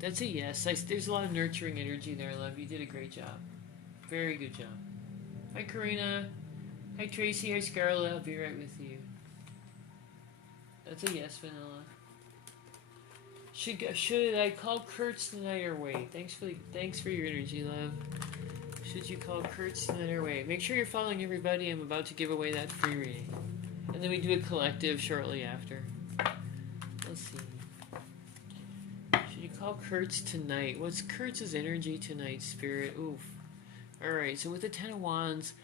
That's a yes. There's a lot of nurturing energy there, love. You did a great job. Very good job. Hi, Karina. Hi, Tracy. Hi, Scarlett. I'll be right with you. That's a yes, Vanilla. Should I call Kurtz tonight or wait? Thanks for your energy, love. Should you call Kurtz tonight or wait? Make sure you're following everybody. I'm about to give away that free reading, and then we do a collective shortly after. Let's see. Should you call Kurtz tonight? What's Kurtz's energy tonight, Spirit? Oof. All right. So with the Ten of Wands,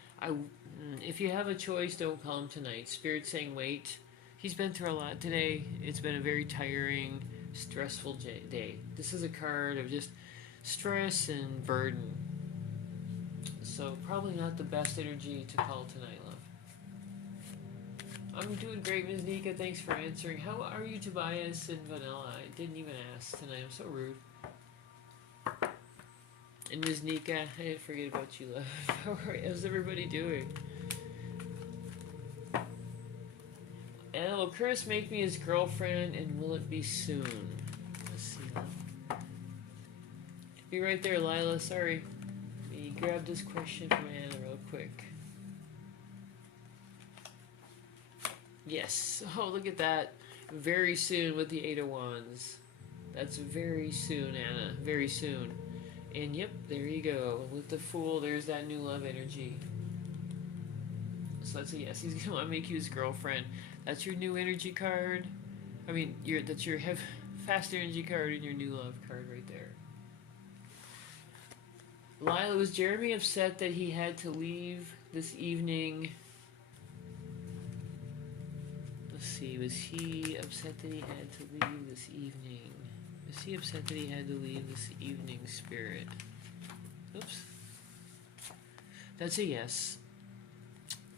if you have a choice, don't call him tonight. Spirit's saying wait. He's been through a lot today. It's been a very tiring, stressful day. This is a card of just stress and burden. So probably not the best energy to call tonight, love. I'm doing great, Ms. Nika. Thanks for answering. How are you, Tobias and Vanilla? I didn't even ask tonight. I'm so rude. And Ms. Nika, I didn't forget about you, love. How's everybody doing? And will Chris make me his girlfriend, and will it be soon? Let's see, love. Be right there, Lila. Sorry. Let me grab this question from Anna real quick. Yes. Oh, look at that. Very soon with the Eight of Wands. That's very soon, Anna. Very soon. And yep, there you go. With the Fool, there's that new love energy. So that's a yes. He's going to want to make you his girlfriend. That's your new energy card. I mean, that's your fast energy card and your new love card right there. Lila, was Jeremy upset that he had to leave this evening? Let's see, was he upset that he had to leave this evening? Was he upset that he had to leave this evening, Spirit? Oops. That's a yes.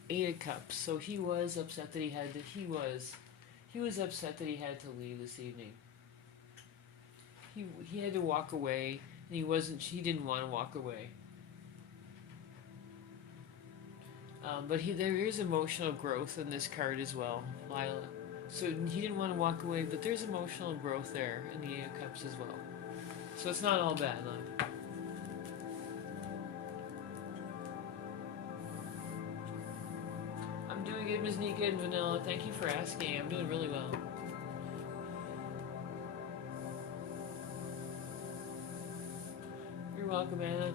Eight of Cups. So he was upset that he had to. He was upset that he had to leave this evening. He had to walk away, and he didn't want to walk away. But there is emotional growth in this card as well, Lila. So he didn't want to walk away, but there's emotional growth there in the Eight of Cups as well. So it's not all bad, love. I'm doing good, Ms. Nika and Vanilla. Thank you for asking. I'm doing really well. You're welcome, Anna.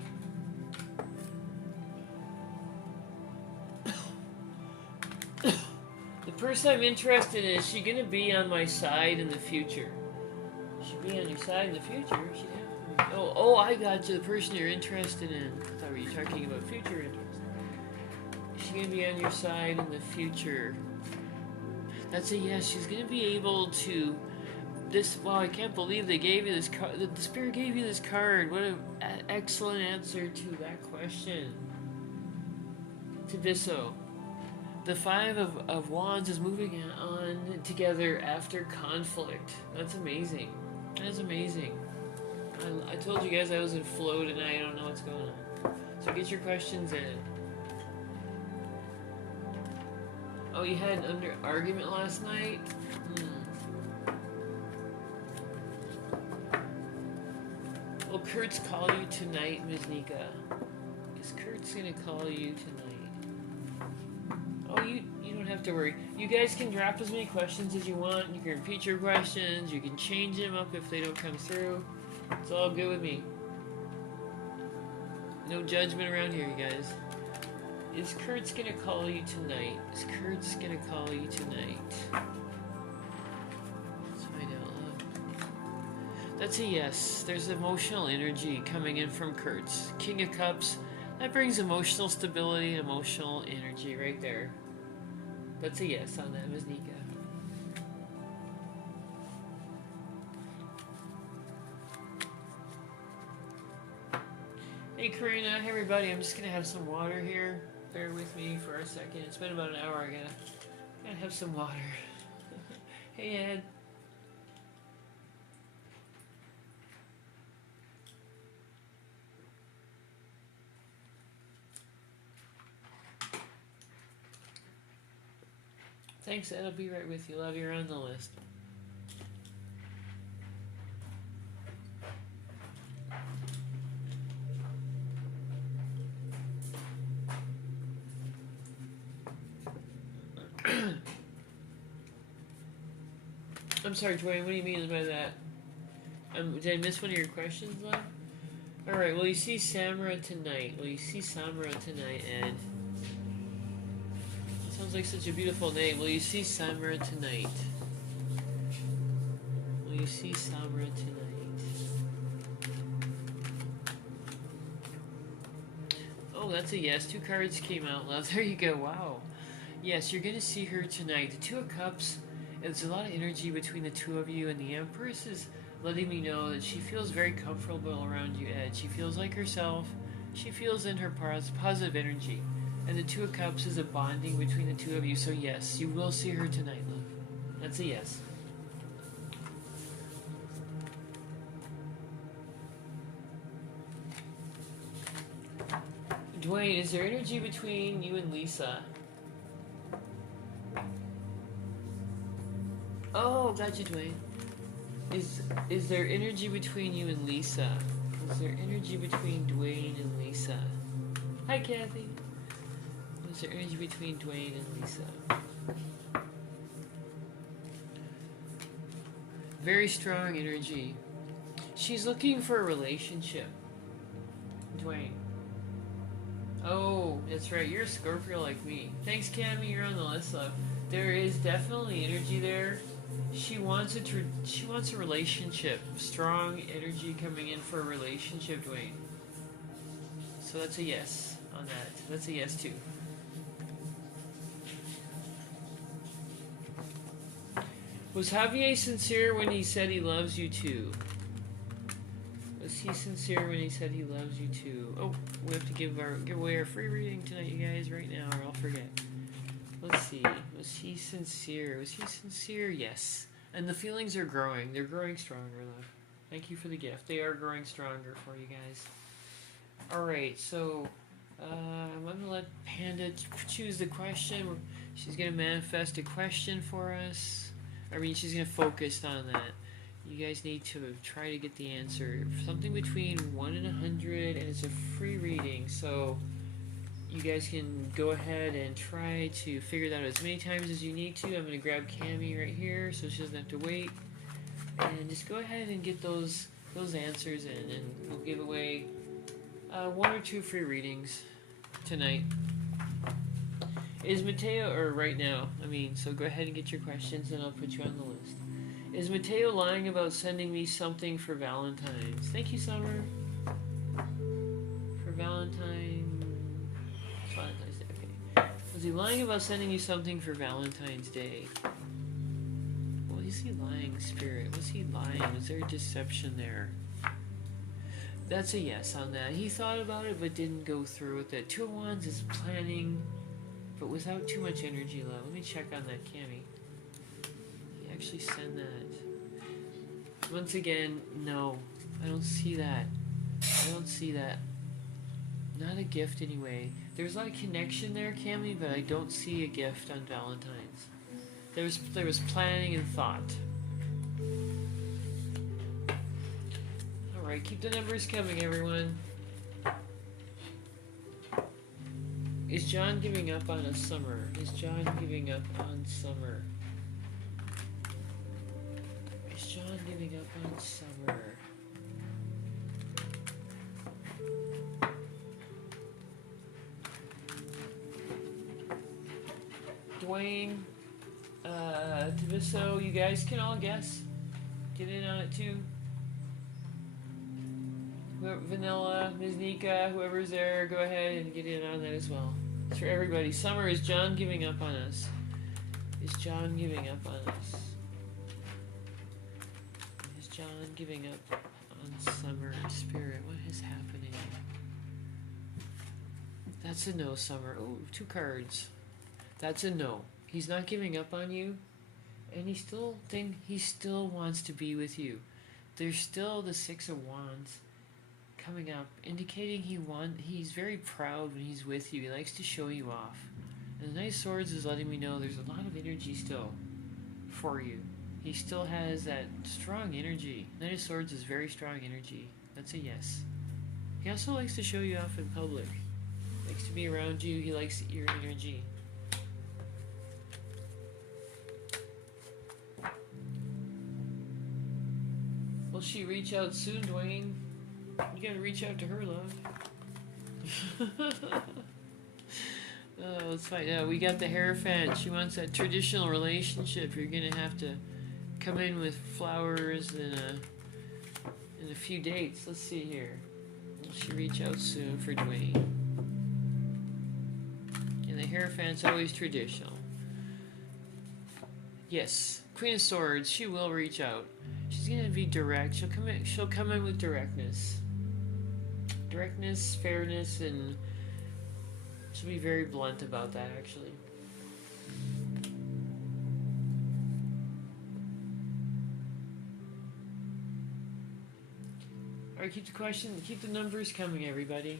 The person I'm interested in, is she going to be on my side in the future? She'd be on your side in the future? She'd have to be. Oh, I got you. The person you're interested in. I thought we were talking about future interest. She's going to be on your side in the future. That's a yes. She's going to be able to... Wow, I can't believe they gave you this card. The Spirit gave you this card. What an excellent answer to that question. To Bisso. The Five of Wands is moving on together after conflict. That's amazing. That's amazing. I told you guys I was in flow tonight. I don't know what's going on. So get your questions in. Oh, you had an argument last night? Will Kurtz call you tonight, Ms. Nika? Is Kurtz gonna call you tonight? Oh, you don't have to worry. You guys can drop as many questions as you want. You can repeat your questions. You can change them up if they don't come through. It's all good with me. No judgment around here, you guys. Is Kurtz gonna call you tonight? Is Kurtz gonna call you tonight? Let's find out. That's a yes. There's emotional energy coming in from Kurtz. King of Cups. That brings emotional stability and emotional energy right there. That's a yes on that, Ms. Nika. Hey Karina, hey everybody, I'm just gonna have some water here. Bear with me for a second. It's been about an hour. I gotta have some water. Hey Ed. Thanks, Ed. I'll be right with you. Love, you're on the list. I'm sorry, Dwayne. What do you mean by that? Did I miss one of your questions, love? Alright, will you see Samara tonight? Will you see Samara tonight, Ed? It sounds like such a beautiful name. Will you see Samara tonight? Will you see Samara tonight? Oh, that's a yes. 2 cards came out, love. There you go. Wow. Yes, you're going to see her tonight. The 2 of Cups, there's a lot of energy between the 2 of you, and the Empress is letting me know that she feels very comfortable around you, Ed. She feels like herself. She feels in her positive energy. And the 2 of Cups is a bonding between the 2 of you. So yes, you will see her tonight, love. That's a yes. Dwayne, is there energy between you and Lisa? Oh, gotcha, Dwayne. Is there energy between you and Lisa? Is there energy between Dwayne and Lisa? Hi, Kathy. Is there energy between Dwayne and Lisa? Very strong energy. She's looking for a relationship. Dwayne. Oh, that's right. You're a Scorpio like me. Thanks, Cammy. You're on the list, love. There is definitely energy there. She wants a relationship. Strong energy coming in for a relationship, Dwayne. So that's a yes on that. That's a yes too. Was Javier sincere when he said he loves you too? Was he sincere when he said he loves you too? Oh, we have to give away our free reading tonight, you guys, right now, or I'll forget. Let's see. Was he sincere? Was he sincere? Yes. And the feelings are growing. They're growing stronger, love. Thank you for the gift. They are growing stronger for you guys. Alright, so I'm going to let Panda choose the question. She's going to manifest a question for us. I mean, she's going to focus on that. You guys need to try to get the answer. Something between 1 and 100, and it's a free reading, so you guys can go ahead and try to figure that out as many times as you need to. I'm going to grab Cammy right here so she doesn't have to wait. And just go ahead and get those answers in, and we'll give away 1 or 2 free readings tonight. Is Mateo, or right now, so go ahead and get your questions and I'll put you on the list. Is Mateo lying about sending me something for Valentine's? Thank you, Summer. For Valentine's Day, okay. Was he lying about sending you something for Valentine's Day? What is he lying, Spirit? Was he lying? Was there a deception there? That's a yes on that. He thought about it but didn't go through with it. 2 of Wands is planning, but without too much energy, love. Let me check on that, Cammy. He actually sent that. Once again, no. I don't see that. I don't see that. Not a gift anyway. There's a lot of connection there, Cammy, but I don't see a gift on Valentine's. There was planning and thought. Alright, keep the numbers coming, everyone. Is John giving up on us, Summer? Is John giving up on Summer? Is John giving up on Summer? Dwayne, Taviso, you guys can all guess. Get in on it too. Vanilla, Ms. Nika, whoever's there, go ahead and get in on that as well. It's for everybody. Summer, is John giving up on us? Is John giving up on us? Is John giving up on Summer? Spirit, what is happening? That's a no, Summer. Oh, 2 cards. That's a no. He's not giving up on you, and he still wants to be with you. There's still the 6 of Wands coming up, indicating he's very proud when he's with you. He likes to show you off. And the Knight of Swords is letting me know there's a lot of energy still for you. He still has that strong energy. Knight of Swords is very strong energy. That's a yes. He also likes to show you off in public. He likes to be around you. He likes your energy. Will she reach out soon, Dwayne? You gotta reach out to her, love. Let's find out. We got the Hierophant. She wants that traditional relationship. You're gonna have to come in with flowers and a few dates. Let's see here. Will she reach out soon for Dwayne? And the Hierophant's always traditional. Yes. Queen of Swords. She will reach out. She's gonna be direct. She'll come in with directness. Directness, fairness, and she'll be very blunt about that, actually. Alright, keep the numbers coming, everybody.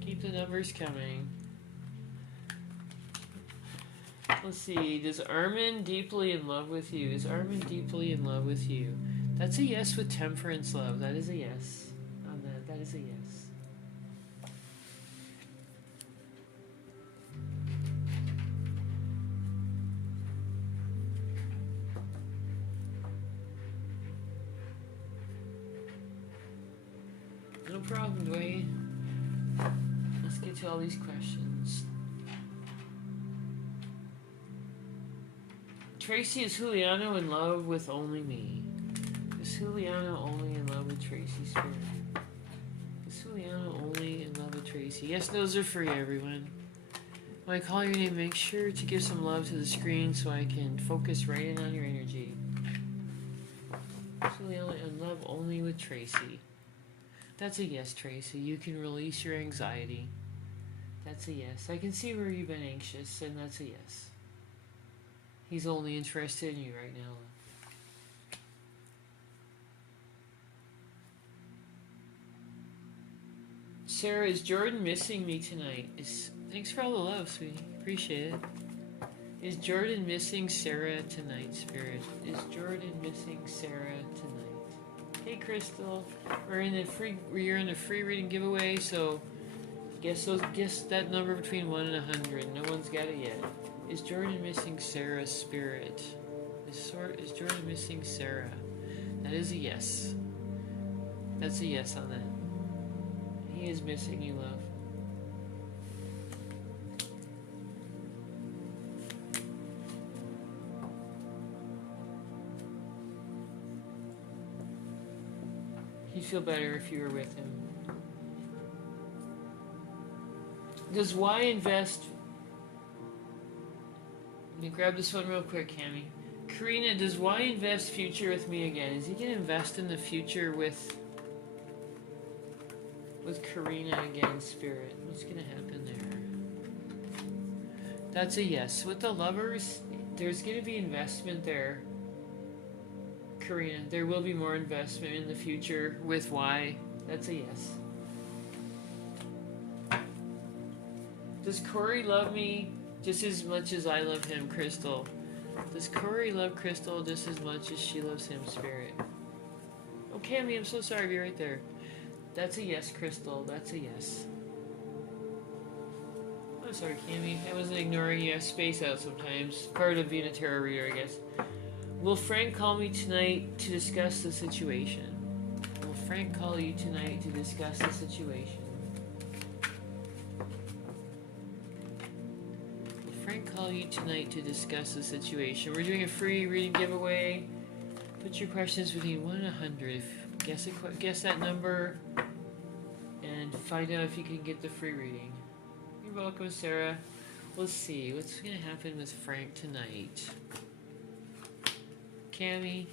Keep the numbers coming. Let's see, does Armin deeply in love with you? Is Armin deeply in love with you? That's a yes with temperance, love. That is a yes. On that, that is a yes. No problem, Dwayne. Let's get to all these questions. Tracy, is Juliano in love with only me? Is Juliano only in love with Tracy, Spirit? Is Juliano only in love with Tracy? Yes, those are free, everyone. When I call your name, make sure to give some love to the screen so I can focus right in on your energy. Is Juliano in love only with Tracy? That's a yes, Tracy. You can release your anxiety. That's a yes. I can see where you've been anxious, and that's a yes. He's only interested in you right now. Sarah, is Jordan missing me tonight? Thanks for all the love, sweetie. Appreciate it. Is Jordan missing Sarah tonight, Spirit? Is Jordan missing Sarah tonight? Hey, Crystal. You're in the free reading giveaway, so guess that number between 1 and 100. No one's got it yet. Is Jordan missing Sarah's spirit? Is Jordan missing Sarah? That is a yes. That's a yes on that. He is missing you, love. He'd feel better if you were with him. Does Y invest... Let me grab this one real quick, Cami. Karina, does Y invest future with me again? Is he going to invest in the future with Karina again, Spirit? What's going to happen there? That's a yes. With the lovers, there's going to be investment there. Karina, there will be more investment in the future with Y. That's a yes. Does Corey love me just as much as I love him, Crystal? Does Corey love Crystal just as much as she loves him, Spirit? Oh, Cammy, I'm so sorry. Be right there. That's a yes, Crystal. That's a yes. I'm sorry, Cammy. I wasn't ignoring you. I space out sometimes. Part of being a tarot reader, I guess. Will Frank call me tonight to discuss the situation? Will Frank call you tonight to discuss the situation? Call you tonight to discuss the situation. We're doing a free reading giveaway. Put your questions between 1 and 100. Guess that number and find out if you can get the free reading. You're welcome, Sarah. Let's see what's going to happen with Frank tonight. Cammy,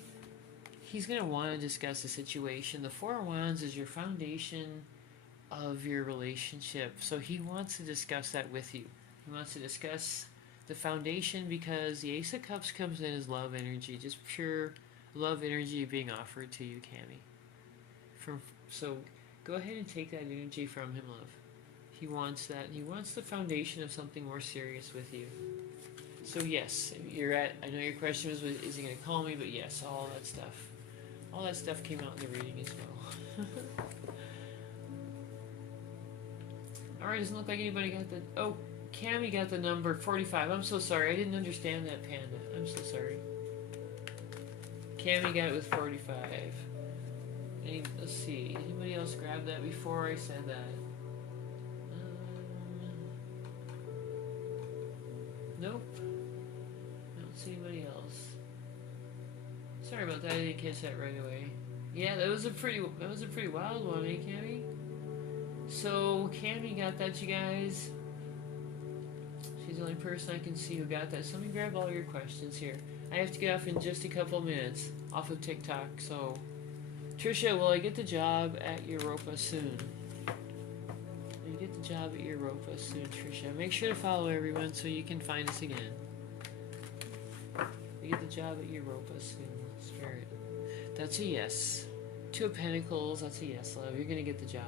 he's going to want to discuss the situation. The Four of Wands is your foundation of your relationship, so he wants to discuss that with you. He wants to discuss the foundation because the Ace of Cups comes in as love energy, just pure love energy being offered to you, Cammy. So go ahead and take that energy from him, love. He wants that. He wants the foundation of something more serious with you. So yes, you're at. I know your question was, is he going to call me? But yes, all that stuff came out in the reading as well. All right, doesn't look like anybody got the. Oh, Cammy got the number 45. I'm so sorry. I didn't understand that, Panda. I'm so sorry. Cammy got it with 45. Let's see. Anybody else grab that before I said that? Nope. I don't see anybody else. Sorry about that. I didn't catch that right away. Yeah, that was a pretty wild one, eh, Cammy? So Cammy got that, you guys. She's the only person I can see who got that. So let me grab all your questions here. I have to get off in just a couple minutes off of TikTok. So, Trisha, will I get the job at Europa soon? Will you get the job at Europa soon, Trisha? Make sure to follow everyone so you can find us again. We get the job at Europa soon, Spirit. That's a yes. Two of Pentacles, that's a yes, love. You're gonna get the job.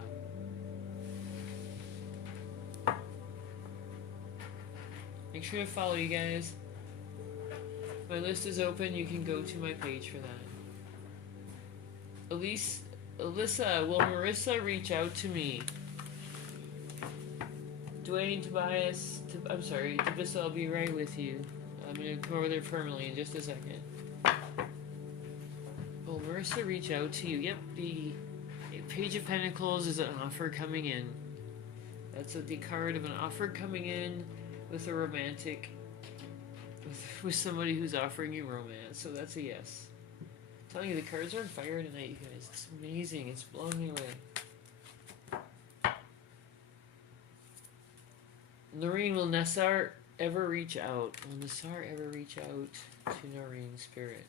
Make sure to follow, you guys. My list is open. You can go to my page for that. Alyssa, will Marissa reach out to me? Dwayne, Tobias, I'm sorry, Tabissa, I'll be right with you. I'm going to come over there permanently in just a second. Will Marissa reach out to you? Yep, the Page of Pentacles is an offer coming in. That's the card of an offer coming in with a romantic, with somebody who's offering you romance. So that's a yes. I'm telling you, the cards are on fire tonight, you guys. It's amazing. It's blowing me away. Noreen, will Nassar ever reach out? Will Nassar ever reach out to Noreen, Spirit?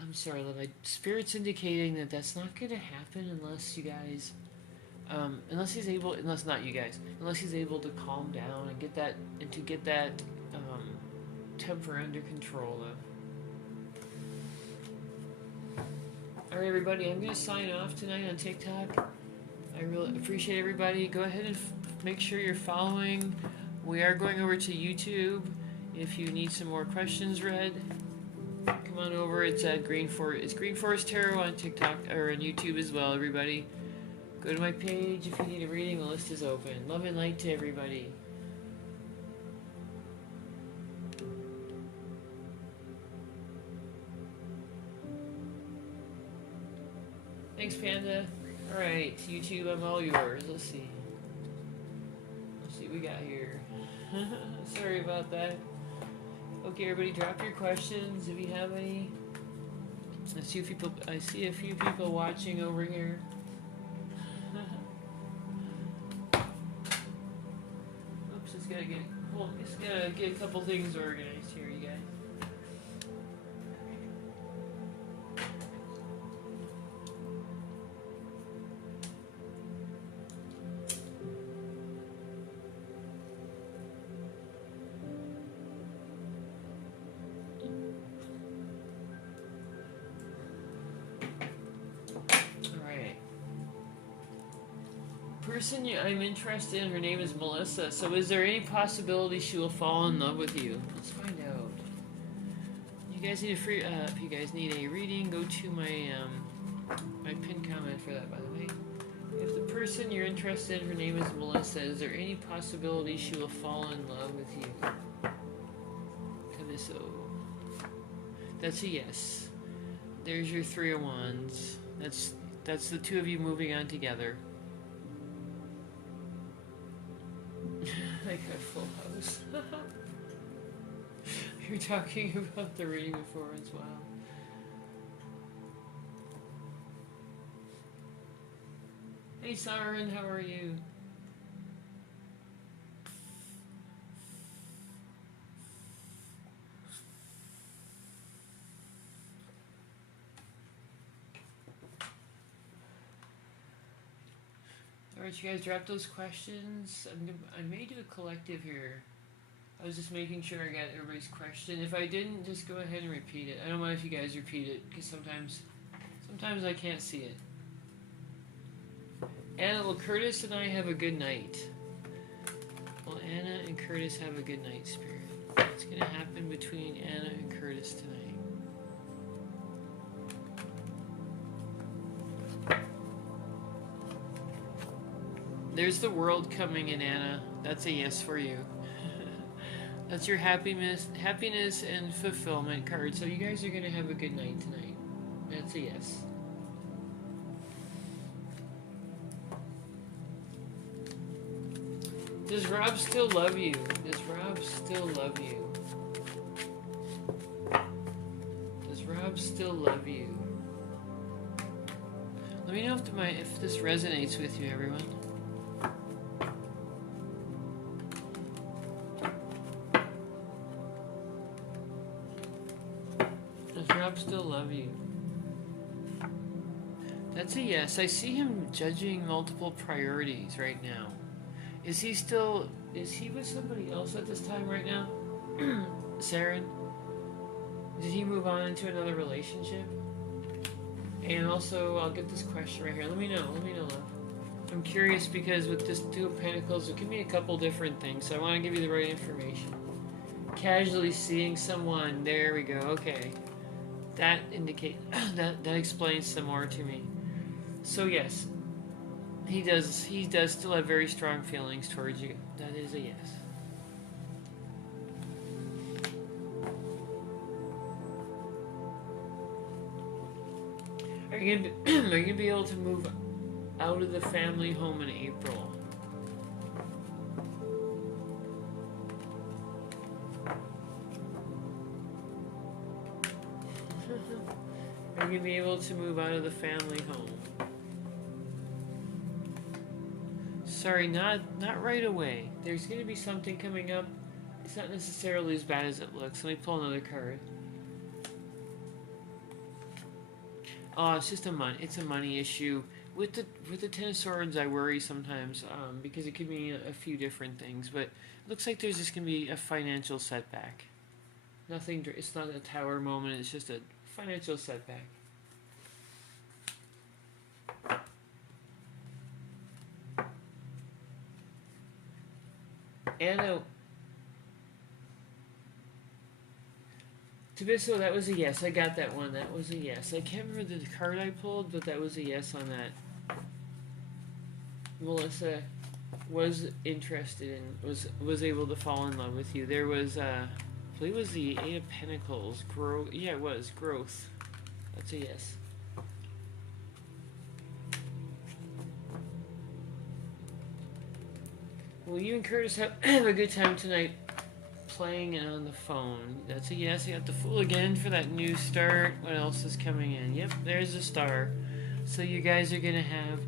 I'm sorry, love. Spirit's indicating that that's not going to happen unless you guys, unless he's able to calm down and get that temper under control. All right, everybody, I'm going to sign off tonight on TikTok. I really appreciate everybody. Go ahead and make sure you're following. We are going over to YouTube. If you need some more questions read, come on over. It's Green Forest Tarot on TikTok or on YouTube as well. Everybody, go to my page if you need a reading. The list is open. Love and light to everybody. Thanks, Panda. Alright, YouTube, I'm all yours. Let's see what we got here. Sorry about that. Okay, everybody, drop your questions if you have any. I see a few people watching over here. Oops, just gotta get a couple things organized here, you guys. Person I'm interested in, her name is Melissa. So is there any possibility she will fall in love with you? Let's find out. You guys need a free, if you guys need a reading, go to my my pinned comment for that, by the way. If the person you're interested in, her name is Melissa, is there any possibility she will fall in love with you? Camiso. That's a yes. There's your 3 of Wands. That's the two of you moving on together. I got full house. You're talking about the reading before as well. Hey Siren, how are you? Alright, you guys drop those questions. I may do a collective here. I was just making sure I got everybody's question. If I didn't, just go ahead and repeat it. I don't mind if you guys repeat it, because sometimes I can't see it. Anna, will Curtis and I have a good night? Will Anna and Curtis have a good night, Spirit? What's going to happen between Anna and Curtis tonight? There's the world coming in, Anna. That's a yes for you. That's your happiness and fulfillment card. So you guys are going to have a good night tonight. That's a yes. Does Rob still love you? Does Rob still love you? Does Rob still love you? Let me know if this resonates with you, everyone. Does Rob still love you? That's a yes. I see him judging multiple priorities right now. Is he with somebody else at this time right now? Saren? Did he move on into another relationship? And also, I'll get this question right here. Let me know, love. I'm curious because with this Two of Pentacles, it can be a couple different things, so I want to give you the right information. Casually seeing someone, there we go, okay. That that explains some more to me. So yes, he does still have very strong feelings towards you. That is a yes. Are you gonna be able to move out of the family home in April? Are you gonna be able to move out of the family home? Sorry, not right away. There's gonna be something coming up. It's not necessarily as bad as it looks. Let me pull another card. Oh, it's just a money issue. With the Ten of Swords, I worry sometimes because it could mean a few different things. But it looks like there's just gonna be a financial setback. Nothing. It's not a tower moment. It's just a financial setback. Anna. Tabiso, that was a yes. I got that one. That was a yes. I can't remember the card I pulled, but that was a yes on that. Melissa was interested in, was able to fall in love with you. There was, I believe it was the Eight of Pentacles. Yeah, it was. Growth. That's a yes. Will you and Curtis have a good time tonight playing on the phone? That's a yes. I got the Fool again for that new start. What else is coming in? Yep, there's a star. So you guys are going to have...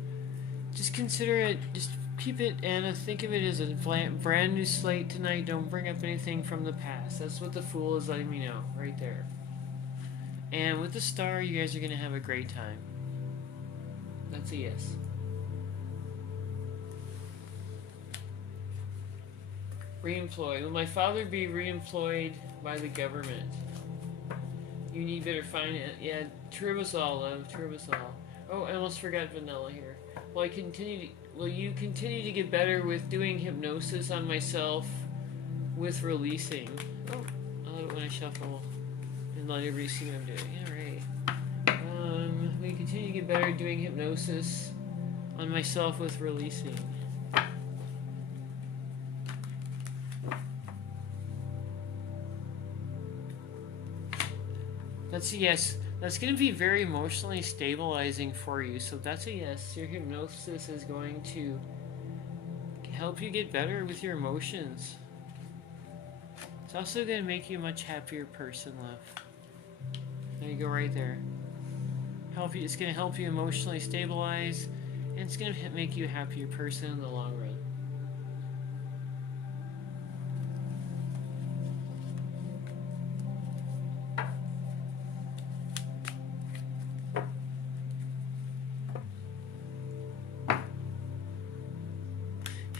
Just consider it... Just keep it, Anna. Think of it as a brand new slate tonight. Don't bring up anything from the past. That's what the Fool is letting me know. Right there. And with the star, you guys are going to have a great time. That's a yes. Reemployed. Will my father be reemployed by the government? You need better finance. Yeah, true of us all, love. True of us all. Oh, I almost forgot Vanilla here. Will you continue to get better with doing hypnosis on myself with releasing? Oh, I love it when I shuffle and let everybody see what I'm doing. Yeah, right. Will you continue to get better doing hypnosis on myself with releasing? That's a yes. That's going to be very emotionally stabilizing for you. So that's a yes. Your hypnosis is going to help you get better with your emotions. It's also going to make you a much happier person, love. There you go, right there. It's going to help you emotionally stabilize, and it's going to make you a happier person in the long run.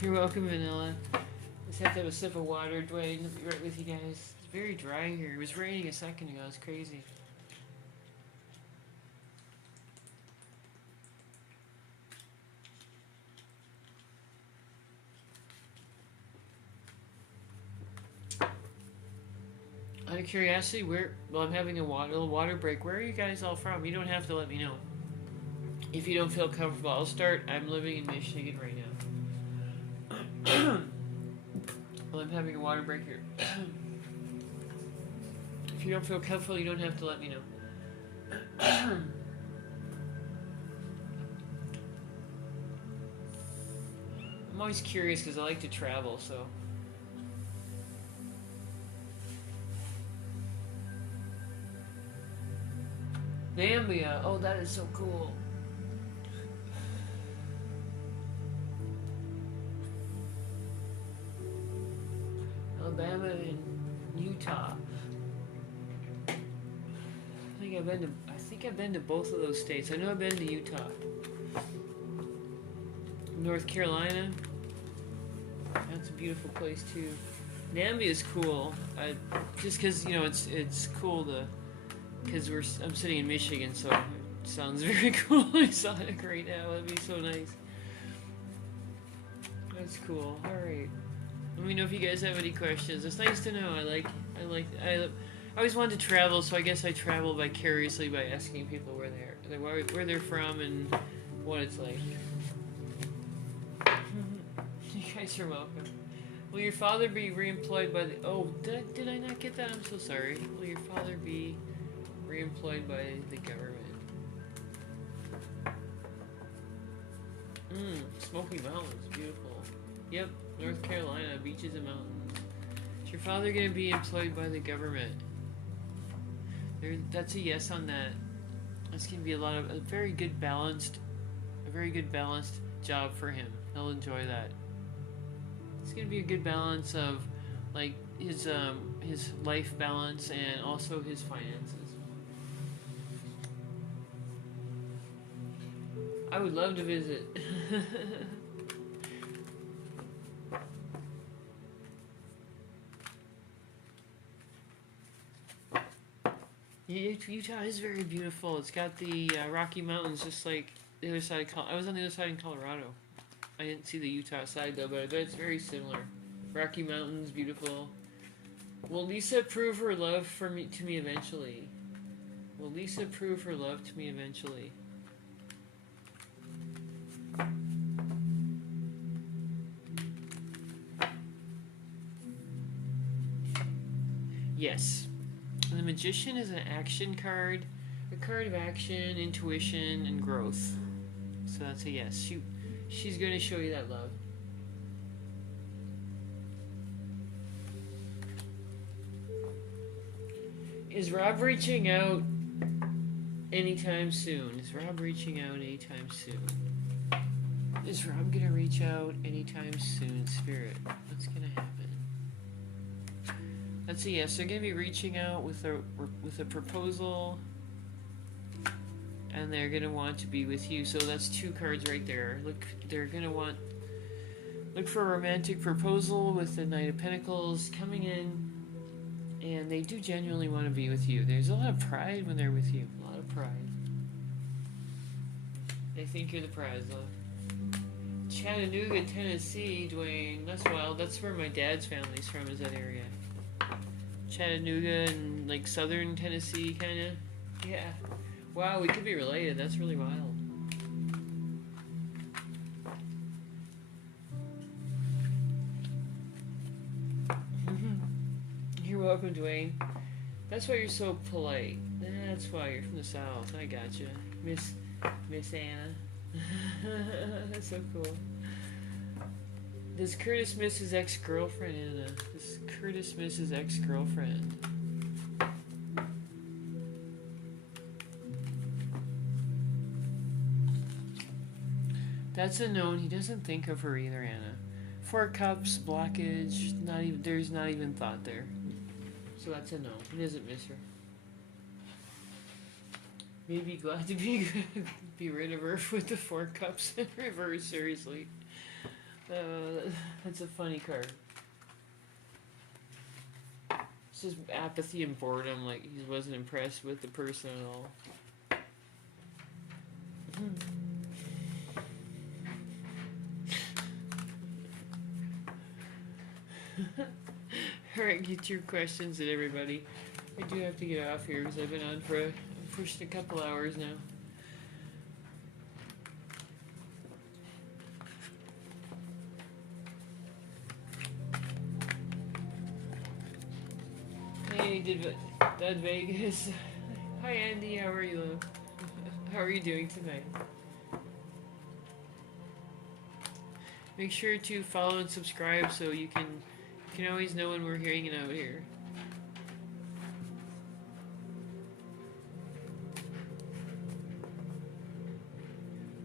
You're welcome, Vanilla. Just have to have a sip of water, Dwayne. I'll be right with you guys. It's very dry here. It was raining a second ago. It's crazy. of curiosity, well, I'm having a little water break. Where are you guys all from? You don't have to let me know. If you don't feel comfortable, I'll start. I'm living in Michigan right now. Well, I'm having a water break here. If you don't feel comfortable, you don't have to let me know. I'm always curious because I like to travel, so. Zambia, oh, that is so cool. Alabama and Utah. I think I've been to both of those states. I know I've been to Utah. North Carolina. That's a beautiful place too. Namibia is cool. Just because it's cool to, because I'm sitting in Michigan, so it sounds very cool. Exotic right now. That'd be so nice. That's cool. All right. Let me know if you guys have any questions. It's nice to know. I always wanted to travel, so I guess I travel vicariously by asking people where they're from and what it's like. You guys are welcome. Will your father be reemployed by the... Oh, did I not get that? I'm so sorry. Will your father be reemployed by the government? Smoky Mountains, beautiful. Yep, North Carolina, beaches and mountains. Is your father going to be employed by the government? That's a yes on that. That's going to be a very good balanced job for him. He'll enjoy that. It's going to be a good balance of like his life balance and also his finances. I would love to visit. Utah is very beautiful. It's got the Rocky Mountains, just like the other side. I was on the other side in Colorado. I didn't see the Utah side though, but I bet it's very similar. Rocky Mountains, beautiful. Will Lisa prove her love to me eventually? Will Lisa prove her love to me eventually? Yes. The Magician is an action card, a card of action, intuition, and growth. So that's a yes. She's going to show you that love. Is Rob reaching out anytime soon? Is Rob reaching out anytime soon? Is Rob going to reach out anytime soon, Spirit? What's going to happen? That's a yes. They're going to be reaching out with a proposal, and they're going to want to be with you. So that's two cards right there. Look, they're going to look for a romantic proposal with the Knight of Pentacles coming in, and they do genuinely want to be with you. There's a lot of pride when they're with you. A lot of pride. They think you're the prize, love. Chattanooga, Tennessee, Dwayne. That's wild. That's where my dad's family's from, is that area. Chattanooga and like southern Tennessee, kind of. Yeah. Wow, we could be related. That's really wild. You're welcome, Dwayne. That's why you're so polite. That's why you're from the South. I gotcha. Miss Anna. That's so cool. Does Curtis miss his ex-girlfriend, Anna? Does Curtis miss his ex-girlfriend? That's a known. He doesn't think of her either, Anna. 4 cups, blockage, there's not even thought there. So that's a no. He doesn't miss her. Maybe glad to be rid of her with the 4 cups in reverse, seriously. That's a funny card. It's just apathy and boredom, like he wasn't impressed with the person at all. Alright, get your questions in, everybody. I do have to get off here because I've been on for pushed a couple hours now. Hey, Dad Vegas. Hi, Andy. How are you? How are you doing tonight? Make sure to follow and subscribe so you can always know when we're hanging out here.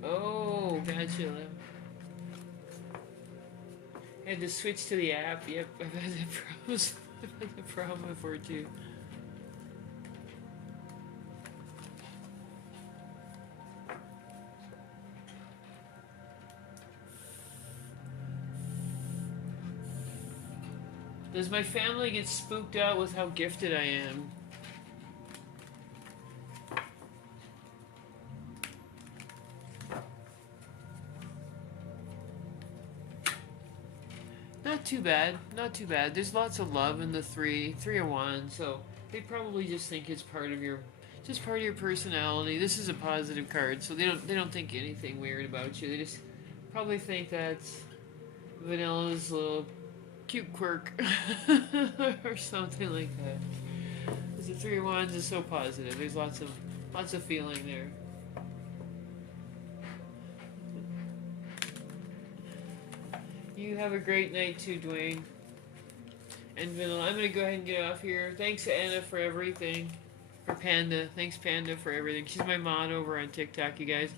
Oh, gotcha. I had to switch to the app. Yep, I've had that problem. I've had that problem before too. Does my family get spooked out with how gifted I am? Not too bad, not too bad. There's lots of love in the three of wands, so they probably just think it's part of your, just part of your personality. This is a positive card, so they don't think anything weird about you. They just probably think that's Vanilla's little cute quirk or something like that. Because the three of wands is so positive. There's lots of feeling there. You have a great night too, Dwayne. And Vanilla, I'm gonna go ahead and get off here. Thanks Anna for everything. For Panda. Thanks Panda for everything. She's my mod over on TikTok, you guys.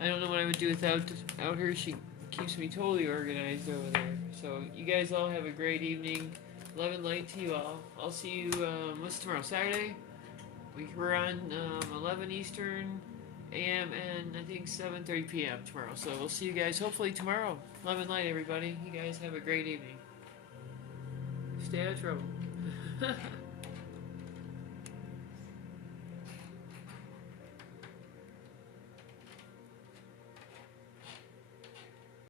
I don't know what I would do without her. She keeps me totally organized over there. So you guys all have a great evening. Love and light to you all. I'll see you, what's tomorrow? Saturday? We're on 11 Eastern AM and I think 7:30 PM tomorrow. So we'll see you guys hopefully tomorrow. Love and light, everybody. You guys have a great evening. Stay out of trouble.